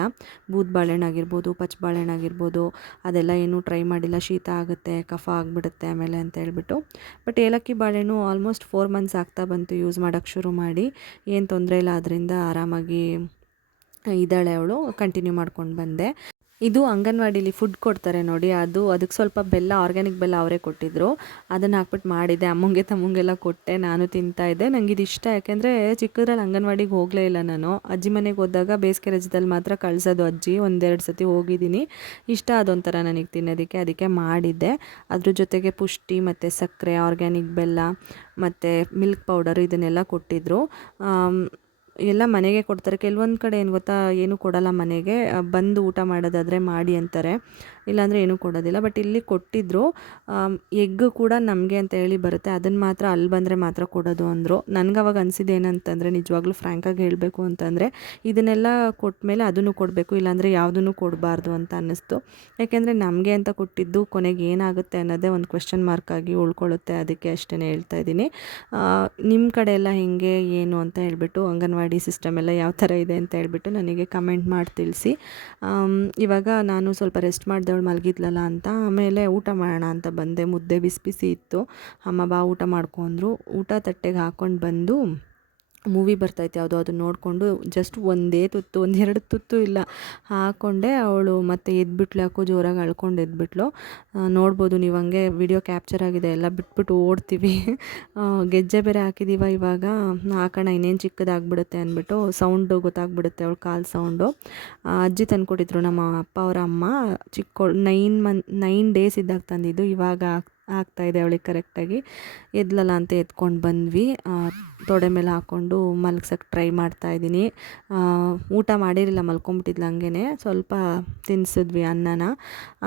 ಬೂದ್ ಬಾಳೆಹಣ್ಣು ಆಗಿರ್ಬೋದು, ಪಚ್ಚ ಬಾಳೆಹಣ್ಣು ಆಗಿರ್ಬೋದು, ಅದೆಲ್ಲ ಏನೂ ಟ್ರೈ ಮಾಡಿಲ್ಲ. ಶೀತ ಆಗುತ್ತೆ, ಕಫ ಆಗಿಬಿಡುತ್ತೆ ಆಮೇಲೆ ಅಂತ ಹೇಳ್ಬಿಟ್ಟು. ಬಟ್ ಏಲಕ್ಕಿ ಬಾಳೆಹಣ್ಣು ಆಲ್ಮೋಸ್ಟ್ 4 ಮಂತ್ಸ್ ಆಗ್ತಾ ಬಂತು ಯೂಸ್ ಮಾಡೋಕ್ಕೆ ಶುರು ಮಾಡಿ. ಏನು ತೊಂದರೆ ಇಲ್ಲ, ಅದರಿಂದ ಆರಾಮಾಗಿ ಇದ್ದಾಳೆ ಅವಳು. ಕಂಟಿನ್ಯೂ ಮಾಡ್ಕೊಂಡು ಬಂದೆ. ಇದು ಅಂಗನವಾಡಿಲಿ ಫುಡ್ ಕೊಡ್ತಾರೆ ನೋಡಿ, ಅದಕ್ಕೆ ಸ್ವಲ್ಪ ಬೆಲ್ಲ, ಆರ್ಗ್ಯಾನಿಕ್ ಬೆಲ್ಲ ಅವರೇ ಕೊಟ್ಟಿದ್ದರು. ಅದನ್ನು ಹಾಕ್ಬಿಟ್ಟು ಮಾಡಿದ್ದೆ. ಅಮ್ಮಂಗೆ ತಮ್ಮಂಗೆಲ್ಲ ಕೊಟ್ಟೆ, ನಾನು ತಿಂತಾಯಿದ್ದೆ. ನನಗೆ ಇದು ಇಷ್ಟ. ಯಾಕೆಂದರೆ ಚಿಕ್ಕದ್ರಲ್ಲಿ ಅಂಗನವಾಡಿಗೆ ಹೋಗಲೇ ಇಲ್ಲ ನಾನು. ಅಜ್ಜಿ ಮನೆಗೆ ಹೋದಾಗ ಬೇಸಿಗೆ ರಜದಲ್ಲಿ ಮಾತ್ರ ಕಳಿಸೋದು ಅಜ್ಜಿ. 1-2 ಸತಿ ಹೋಗಿದ್ದೀನಿ. ಇಷ್ಟ ಅದೊಂಥರ ನನಗೆ ತಿನ್ನೋದಕ್ಕೆ, ಅದಕ್ಕೆ ಮಾಡಿದ್ದೆ. ಅದ್ರ ಜೊತೆಗೆ ಪುಷ್ಟಿ ಮತ್ತು ಸಕ್ಕರೆ, ಆರ್ಗ್ಯಾನಿಕ್ ಬೆಲ್ಲ ಮತ್ತು ಮಿಲ್ಕ್ ಪೌಡರ್ ಇದನ್ನೆಲ್ಲ ಕೊಟ್ಟಿದ್ದರು. ಎಲ್ಲ ಮನೆಗೆ ಕೊಡ್ತಾರೆ. ಕೆಲವೊಂದು ಕಡೆ ಏನು ಗೊತ್ತಾ, ಏನೂ ಕೊಡಲ್ಲ ಮನೆಗೆ. ಬಂದು ಊಟ ಮಾಡೋದಾದರೆ ಮಾಡಿ ಅಂತಾರೆ, ಇಲ್ಲಾಂದರೆ ಏನೂ ಕೊಡೋದಿಲ್ಲ. ಬಟ್ ಇಲ್ಲಿ ಕೊಟ್ಟಿದ್ದರು. ಎಗ್ ಕೂಡ ನಮಗೆ ಅಂತ ಹೇಳಿ ಬರುತ್ತೆ, ಅದನ್ನು ಮಾತ್ರ ಅಲ್ಲಿ ಬಂದರೆ ಮಾತ್ರ ಕೊಡೋದು ಅಂದರು. ನನಗೆ ಅವಾಗ ಅನಿಸಿದ್ದು ಏನಂತಂದರೆ, ನಿಜವಾಗ್ಲೂ ಫ್ರ್ಯಾಂಕಾಗಿ ಹೇಳಬೇಕು ಅಂತಂದರೆ, ಇದನ್ನೆಲ್ಲ ಕೊಟ್ಟಮೇಲೆ ಅದನ್ನು ಕೊಡಬೇಕು, ಇಲ್ಲಾಂದರೆ ಯಾವುದನ್ನು ಕೊಡಬಾರ್ದು ಅಂತ ಅನ್ನಿಸ್ತು. ಯಾಕೆಂದರೆ ನಮಗೆ ಅಂತ ಕೊಟ್ಟಿದ್ದು ಕೊನೆಗೆ ಏನಾಗುತ್ತೆ ಅನ್ನೋದೇ ಒಂದು ಕ್ವೆಶ್ಚನ್ ಮಾರ್ಕ್ ಆಗಿ ಉಳ್ಕೊಳ್ಳುತ್ತೆ. ಅದಕ್ಕೆ ಅಷ್ಟೇ ಹೇಳ್ತಾ ಇದ್ದೀನಿ. ನಿಮ್ಮ ಕಡೆ ಎಲ್ಲ ಹೇಗೆ ಏನು ಅಂತ ಹೇಳ್ಬಿಟ್ಟು, ಅಂಗನವಾಡಿ ಸಿಸ್ಟಮ್ ಎಲ್ಲ ಯಾವ ಥರ ಇದೆ ಅಂತ ಹೇಳ್ಬಿಟ್ಟು ನನಗೆ ಕಮೆಂಟ್ ಮಾಡಿ ತಿಳಿಸಿ. ಇವಾಗ ನಾನು ಸ್ವಲ್ಪ ರೆಸ್ಟ್ ಮಾಡಿದೆ, ಅವಳು ಮಲಗಿದ್ಲಲ್ಲ ಅಂತ. ಆಮೇಲೆ ಊಟ ಮಾಡೋಣ ಅಂತ ಬಂದೆ. ಮುದ್ದೆ ಬಿಸಿ ಬಿಸಿ ಇತ್ತು. ಅಮ್ಮ ಬಾ ಊಟ ಮಾಡ್ಕೊಂಡ್ರು. ಊಟ ತಟ್ಟೆಗೆ ಹಾಕ್ಕೊಂಡು ಬಂದು ಮೂವಿ ಬರ್ತೈತೆ ಯಾವುದೋ, ಅದನ್ನು ನೋಡಿಕೊಂಡು ಜಸ್ಟ್ ಒಂದೇ ತುತ್ತು, 1-2 ತುತ್ತು ಇಲ್ಲ ಹಾಕ್ಕೊಂಡೆ. ಅವಳು ಮತ್ತೆ ಎದ್ಬಿಟ್ಲು, ಯಾಕೋ ಜೋರಾಗಿ ಅಳ್ಕೊಂಡು ಎದ್ಬಿಟ್ಲು. ನೋಡ್ಬೋದು ನೀವು, ಹಂಗೆ ವಿಡಿಯೋ ಕ್ಯಾಪ್ಚರ್ ಆಗಿದೆ. ಎಲ್ಲ ಬಿಟ್ಬಿಟ್ಟು ಓಡ್ತೀವಿ. ಗೆಜ್ಜೆ ಬೇರೆ ಹಾಕಿದ್ದೀವ, ಇವಾಗ ಹಾಕೋಣ ಇನ್ನೇನು ಚಿಕ್ಕದಾಗ್ಬಿಡುತ್ತೆ ಅಂದ್ಬಿಟ್ಟು. ಸೌಂಡು ಗೊತ್ತಾಗ್ಬಿಡುತ್ತೆ ಅವಳು ಕಾಲು ಸೌಂಡು. ಅಜ್ಜಿ ತಂದುಕೊಟ್ಟಿದ್ರು ನಮ್ಮ ಅಪ್ಪ ಅವರ ಅಮ್ಮ. 9 ಡೇಸ್ ಇದ್ದಾಗ ತಂದಿದ್ದು. ಇವಾಗ ಆಗ್ತಾಯಿದೆ ಅವಳಿಗೆ ಕರೆಕ್ಟಾಗಿ. ಎದ್ಲಲ್ಲ ಅಂತ ಎತ್ಕೊಂಡು ಬಂದ್ವಿ. ತೊಡೆ ಮೇಲೆ ಹಾಕ್ಕೊಂಡು ಮಲಗ್ಸೋಕ್ಕೆ ಟ್ರೈ ಮಾಡ್ತಾಯಿದ್ದೀನಿ. ಊಟ ಮಾಡಿರಲಿಲ್ಲ, ಮಲ್ಕೊಂಬಿಟ್ಟಿದ್ಲು ಹಂಗೇ. ಸ್ವಲ್ಪ ತಿನ್ನಿಸಿದ್ವಿ ಅನ್ನನ.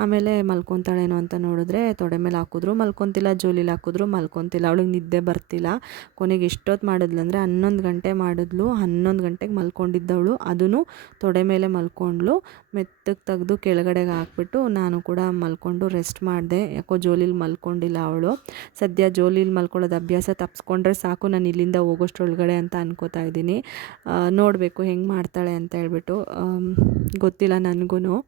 ಆಮೇಲೆ ಮಲ್ಕೊತಾಳೇನೋ ಅಂತ ನೋಡಿದ್ರೆ ತೊಡೆ ಮೇಲೆ ಹಾಕಿದ್ರು, ಮಲ್ಕೊತಿಲ್ಲ. ಜೋಲಿಲಿ ಹಾಕಿದ್ರು, ಮಲ್ಕೊತಿಲ್ಲ. ಅವಳಿಗೆ ನಿದ್ದೆ ಬರ್ತಿಲ್ಲ. ಕೊನೆಗೆ ಎಷ್ಟೊತ್ತು ಮಾಡಿದ್ಲು ಅಂದರೆ 11 ಗಂಟೆ ಮಾಡಿದ್ಲು. 11 ಗಂಟೆಗೆ ಮಲ್ಕೊಂಡಿದ್ದವಳು, ಅದೂ ತೊಡೆ ಮೇಲೆ ಮಲ್ಕೊಂಡ್ಳು. ಮೆತ್ತಗೆ ತೆಗೆದು ಕೆಳಗಡೆಗೆ ಹಾಕ್ಬಿಟ್ಟು ನಾನು ಕೂಡ ಮಲ್ಕೊಂಡು ರೆಸ್ಟ್ ಮಾಡಿದೆ. ಯಾಕೋ ಜೋಲಿಲಿ ಮಲ್ಕೊಂಡು ಮಲ್ಕೊಂಡಿಲ್ಲ ಅವಳು. ಸದ್ಯ ಜೋಲಿಲಿ ಮಲ್ಕೊಳ್ಳೋದು ಅಭ್ಯಾಸ ತಪ್ಪಿಸ್ಕೊಂಡ್ರೆ ಸಾಕು ನಾನು ಇಲ್ಲಿಂದ ಹೋಗೋಷ್ಟರೊಳಗಡೆ ಅಂತ ಅನ್ಕೋತಾ ಇದ್ದೀನಿ. ನೋಡಬೇಕು ಹೆಂಗೆ ಮಾಡ್ತಾಳೆ ಅಂತ ಹೇಳ್ಬಿಟ್ಟು. ಗೊತ್ತಿಲ್ಲ ನನಗೂ.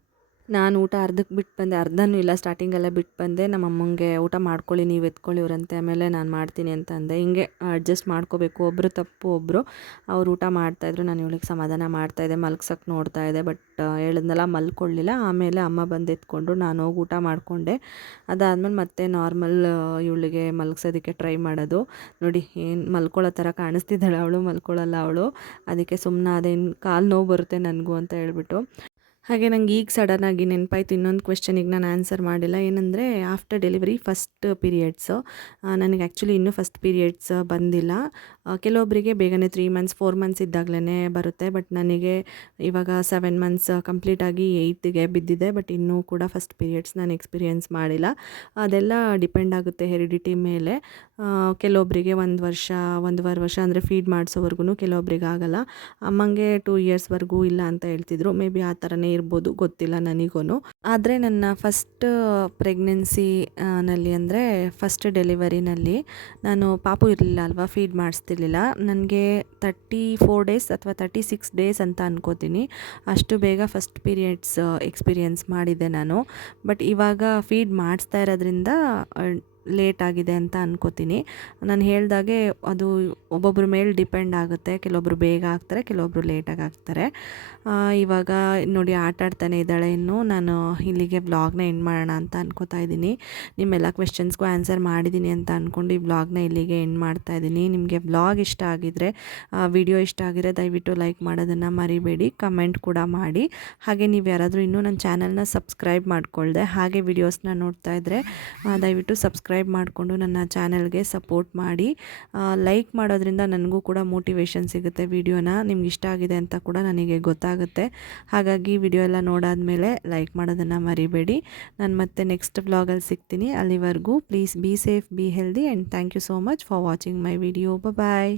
ನಾನು ಊಟ ಅರ್ಧಕ್ಕೆ ಬಿಟ್ಟು ಬಂದೆ, ಅರ್ಧನೂ ಇಲ್ಲ, ಸ್ಟಾರ್ಟಿಂಗೆಲ್ಲ ಬಿಟ್ಟು ಬಂದೆ. ನಮ್ಮ ಅಮ್ಮಂಗೆ ಊಟ ಮಾಡ್ಕೊಳ್ಳಿ, ನೀವು ಎತ್ಕೊಳ್ಳಿ ಇವರಂತೆ, ಆಮೇಲೆ ನಾನು ಮಾಡ್ತೀನಿ ಅಂತ ಅಂದೆ. ಹಿಂಗೆ ಅಡ್ಜಸ್ಟ್ ಮಾಡ್ಕೋಬೇಕು, ಒಬ್ಬರು ತಪ್ಪು ಒಬ್ಬರು. ಅವ್ರು ಊಟ ಮಾಡ್ತಾಯಿದ್ರು, ನಾನು ಇವಳಿಗೆ ಸಮಾಧಾನ ಮಾಡ್ತಾಯಿದ್ದೆ, ಮಲ್ಗ್ಸೋಕ್ಕೆ ನೋಡ್ತಾ ಇದ್ದೆ. ಬಟ್ ಹೇಳಿದ್ನಲ್ಲ ಮಲ್ಕೊಳ್ಳಿಲ್ಲ. ಆಮೇಲೆ ಅಮ್ಮ ಬಂದು ಎತ್ಕೊಂಡ್ರು, ನಾನು ಹೋಗಿ ಊಟ ಮಾಡಿಕೊಂಡೆ. ಅದಾದಮೇಲೆ ಮತ್ತೆ ನಾರ್ಮಲ್ ಇವಳಿಗೆ ಮಲ್ಗ್ಸೋದಕ್ಕೆ ಟ್ರೈ ಮಾಡೋದು. ನೋಡಿ ಏನು ಮಲ್ಕೊಳ್ಳೋ ಥರ ಕಾಣಿಸ್ತಿದ್ದಾಳೆ ಅವಳು, ಮಲ್ಕೊಳ್ಳಲ್ಲ ಅವಳು. ಅದಕ್ಕೆ ಸುಮ್ಮನೆ ಅದೇನು ಕಾಲು ನೋವು ಬರುತ್ತೆ ನನಗೂ ಅಂತ ಹೇಳ್ಬಿಟ್ಟು. ಹಾಗೆ ನಂಗೆ ಈಗ ಸಡನ್ನಾಗಿ ನೆನಪಾಯ್ತು ಇನ್ನೊಂದು ಕ್ವೆಶ್ಚನಿಗೆ ನಾನು ಆನ್ಸರ್ ಮಾಡಿಲ್ಲ. ಏನಂದರೆ ಆಫ್ಟರ್ ಡೆಲಿವರಿ ಫಸ್ಟ್ ಪೀರಿಯಡ್ಸು ನನಗೆ ಆ್ಯಕ್ಚುಲಿ ಇನ್ನೂ ಫಸ್ಟ್ ಪೀರಿಯಡ್ಸ್ ಬಂದಿಲ್ಲ. ಕೆಲವೊಬ್ಬರಿಗೆ ಬೇಗನೆ 3 ಮಂತ್ಸ್ 4 ಮಂತ್ಸ್ ಇದ್ದಾಗಲೇ ಬರುತ್ತೆ. ಬಟ್ ನನಗೆ ಇವಾಗ 7 ಮಂತ್ಸ್ ಕಂಪ್ಲೀಟಾಗಿ 8ಗೆ ಬಿದ್ದಿದೆ. ಬಟ್ ಇನ್ನೂ ಕೂಡ ಫಸ್ಟ್ ಪೀರಿಯಡ್ಸ್ ನಾನು ಎಕ್ಸ್ಪೀರಿಯೆನ್ಸ್ ಮಾಡಿಲ್ಲ. ಅದೆಲ್ಲ ಡಿಪೆಂಡ್ ಆಗುತ್ತೆ ಹೆರಿಡಿಟಿ ಮೇಲೆ. ಕೆಲವೊಬ್ಬರಿಗೆ 1 ವರ್ಷ 1.5 ವರ್ಷ ಅಂದರೆ ಫೀಡ್ ಮಾಡಿಸೋವರೆಗೂ ಕೆಲವೊಬ್ರಿಗೆ ಆಗೋಲ್ಲ. ಅಮ್ಮಂಗೆ 2 ಇಯರ್ಸ್ವರೆಗೂ ಇಲ್ಲ ಅಂತ ಹೇಳ್ತಿದ್ರು. ಮೇ ಬಿ ಆ ಥರನೇ ಇರ್ಬೋದು, ಗೊತ್ತಿಲ್ಲ ನನಗೂ. ಆದರೆ ನನ್ನ ಫಸ್ಟ್ ಪ್ರೆಗ್ನೆನ್ಸಿ ನಲ್ಲಿ ಅಂದರೆ ಫಸ್ಟ್ ಡೆಲಿವರಿನಲ್ಲಿ ನಾನು ಪಾಪು ಇರಲಿಲ್ಲ ಅಲ್ವಾ, ಫೀಡ್ ಮಾಡಿಸ್ತಿರ್ಲಿಲ್ಲ. ನನಗೆ 34 ಡೇಸ್ ಅಥವಾ 36 ಡೇಸ್ ಅಂತ ಅನ್ಕೋತೀನಿ, ಅಷ್ಟು ಬೇಗ ಫಸ್ಟ್ ಪೀರಿಯಡ್ಸ್ ಎಕ್ಸ್ಪೀರಿಯೆನ್ಸ್ ಮಾಡಿದ್ದೆ ನಾನು. ಬಟ್ ಇವಾಗ ಫೀಡ್ ಮಾಡಿಸ್ತಾ ಇರೋದ್ರಿಂದ ಲೇಟ್ ಆಗಿದೆ ಅಂತ ಅನ್ಕೋತೀನಿ. ನಾನು ಹೇಳ್ದಾಗೆ ಅದು ಒಬ್ಬೊಬ್ಬರ ಮೇಲೆ ಡಿಪೆಂಡ್ ಆಗುತ್ತೆ. ಕೆಲವೊಬ್ರು ಬೇಗ ಆಗ್ತಾರೆ, ಕೆಲವೊಬ್ರು ಲೇಟಾಗಿ ಆಗ್ತಾರೆ. ಇವಾಗ ನೋಡಿ ಆಟಾಡ್ತಾನೆ ಇದ್ದಾಳೆ. ಇನ್ನು ನಾನು ಇಲ್ಲಿಗೆ ವ್ಲಾಗ್ನ ಎಂಡ್ ಮಾಡೋಣ ಅಂತ ಅನ್ಕೋತಾ ಇದ್ದೀನಿ. ನಿಮ್ಮೆಲ್ಲ ಕ್ವೆಶ್ಚನ್ಸ್ಗೂ ಆನ್ಸರ್ ಮಾಡಿದ್ದೀನಿ ಅಂತ ಅಂದ್ಕೊಂಡು ಈ ವ್ಲಾಗ್ನ ಇಲ್ಲಿಗೆ ಎಂಡ್ ಮಾಡ್ತಾ ಇದ್ದೀನಿ. ನಿಮಗೆ ವ್ಲಾಗ್ ಇಷ್ಟ ಆಗಿದರೆ, ವಿಡಿಯೋ ಇಷ್ಟ ಆಗಿದ್ರೆ ದಯವಿಟ್ಟು ಲೈಕ್ ಮಾಡೋದನ್ನು ಮರಿಬೇಡಿ, ಕಮೆಂಟ್ ಕೂಡ ಮಾಡಿ. ಹಾಗೆ ನೀವು ಯಾರಾದರೂ ಇನ್ನೂ ನನ್ನ ಚಾನಲ್ನ ಸಬ್ಸ್ಕ್ರೈಬ್ ಮಾಡ್ಕೊಳ್ದೆ ಹಾಗೆ ವಿಡಿಯೋಸ್ನ ನೋಡ್ತಾ ಇದ್ದರೆ ದಯವಿಟ್ಟು ಸಬ್ಸ್ಕ್ರೈಬ್ ಮಾಡಿಕೊಂಡು ನನ್ನ ಚಾನಲ್ಗೆ ಸಪೋರ್ಟ್ ಮಾಡಿ. ಲೈಕ್ ಮಾಡೋದ್ರಿಂದ ನನಗೂ ಕೂಡ ಮೋಟಿವೇಶನ್ ಸಿಗುತ್ತೆ. ವಿಡಿಯೋನ ನಿಮ್ಗೆ ಇಷ್ಟ ಆಗಿದೆ ಅಂತ ಕೂಡ ನನಗೆ ಗೊತ್ತಾಗುತ್ತೆ. ಹಾಗಾಗಿ ವಿಡಿಯೋ ಎಲ್ಲ ನೋಡಾದ್ಮೇಲೆ ಲೈಕ್ ಮಾಡೋದನ್ನು ಮರಿಬೇಡಿ. ನಾನು ಮತ್ತೆ ನೆಕ್ಸ್ಟ್ ವ್ಲಾಗಲ್ಲಿ ಸಿಗ್ತೀನಿ. ಅಲ್ಲಿವರೆಗೂ please be safe, be healthy and thank you so much for watching my video. Bye.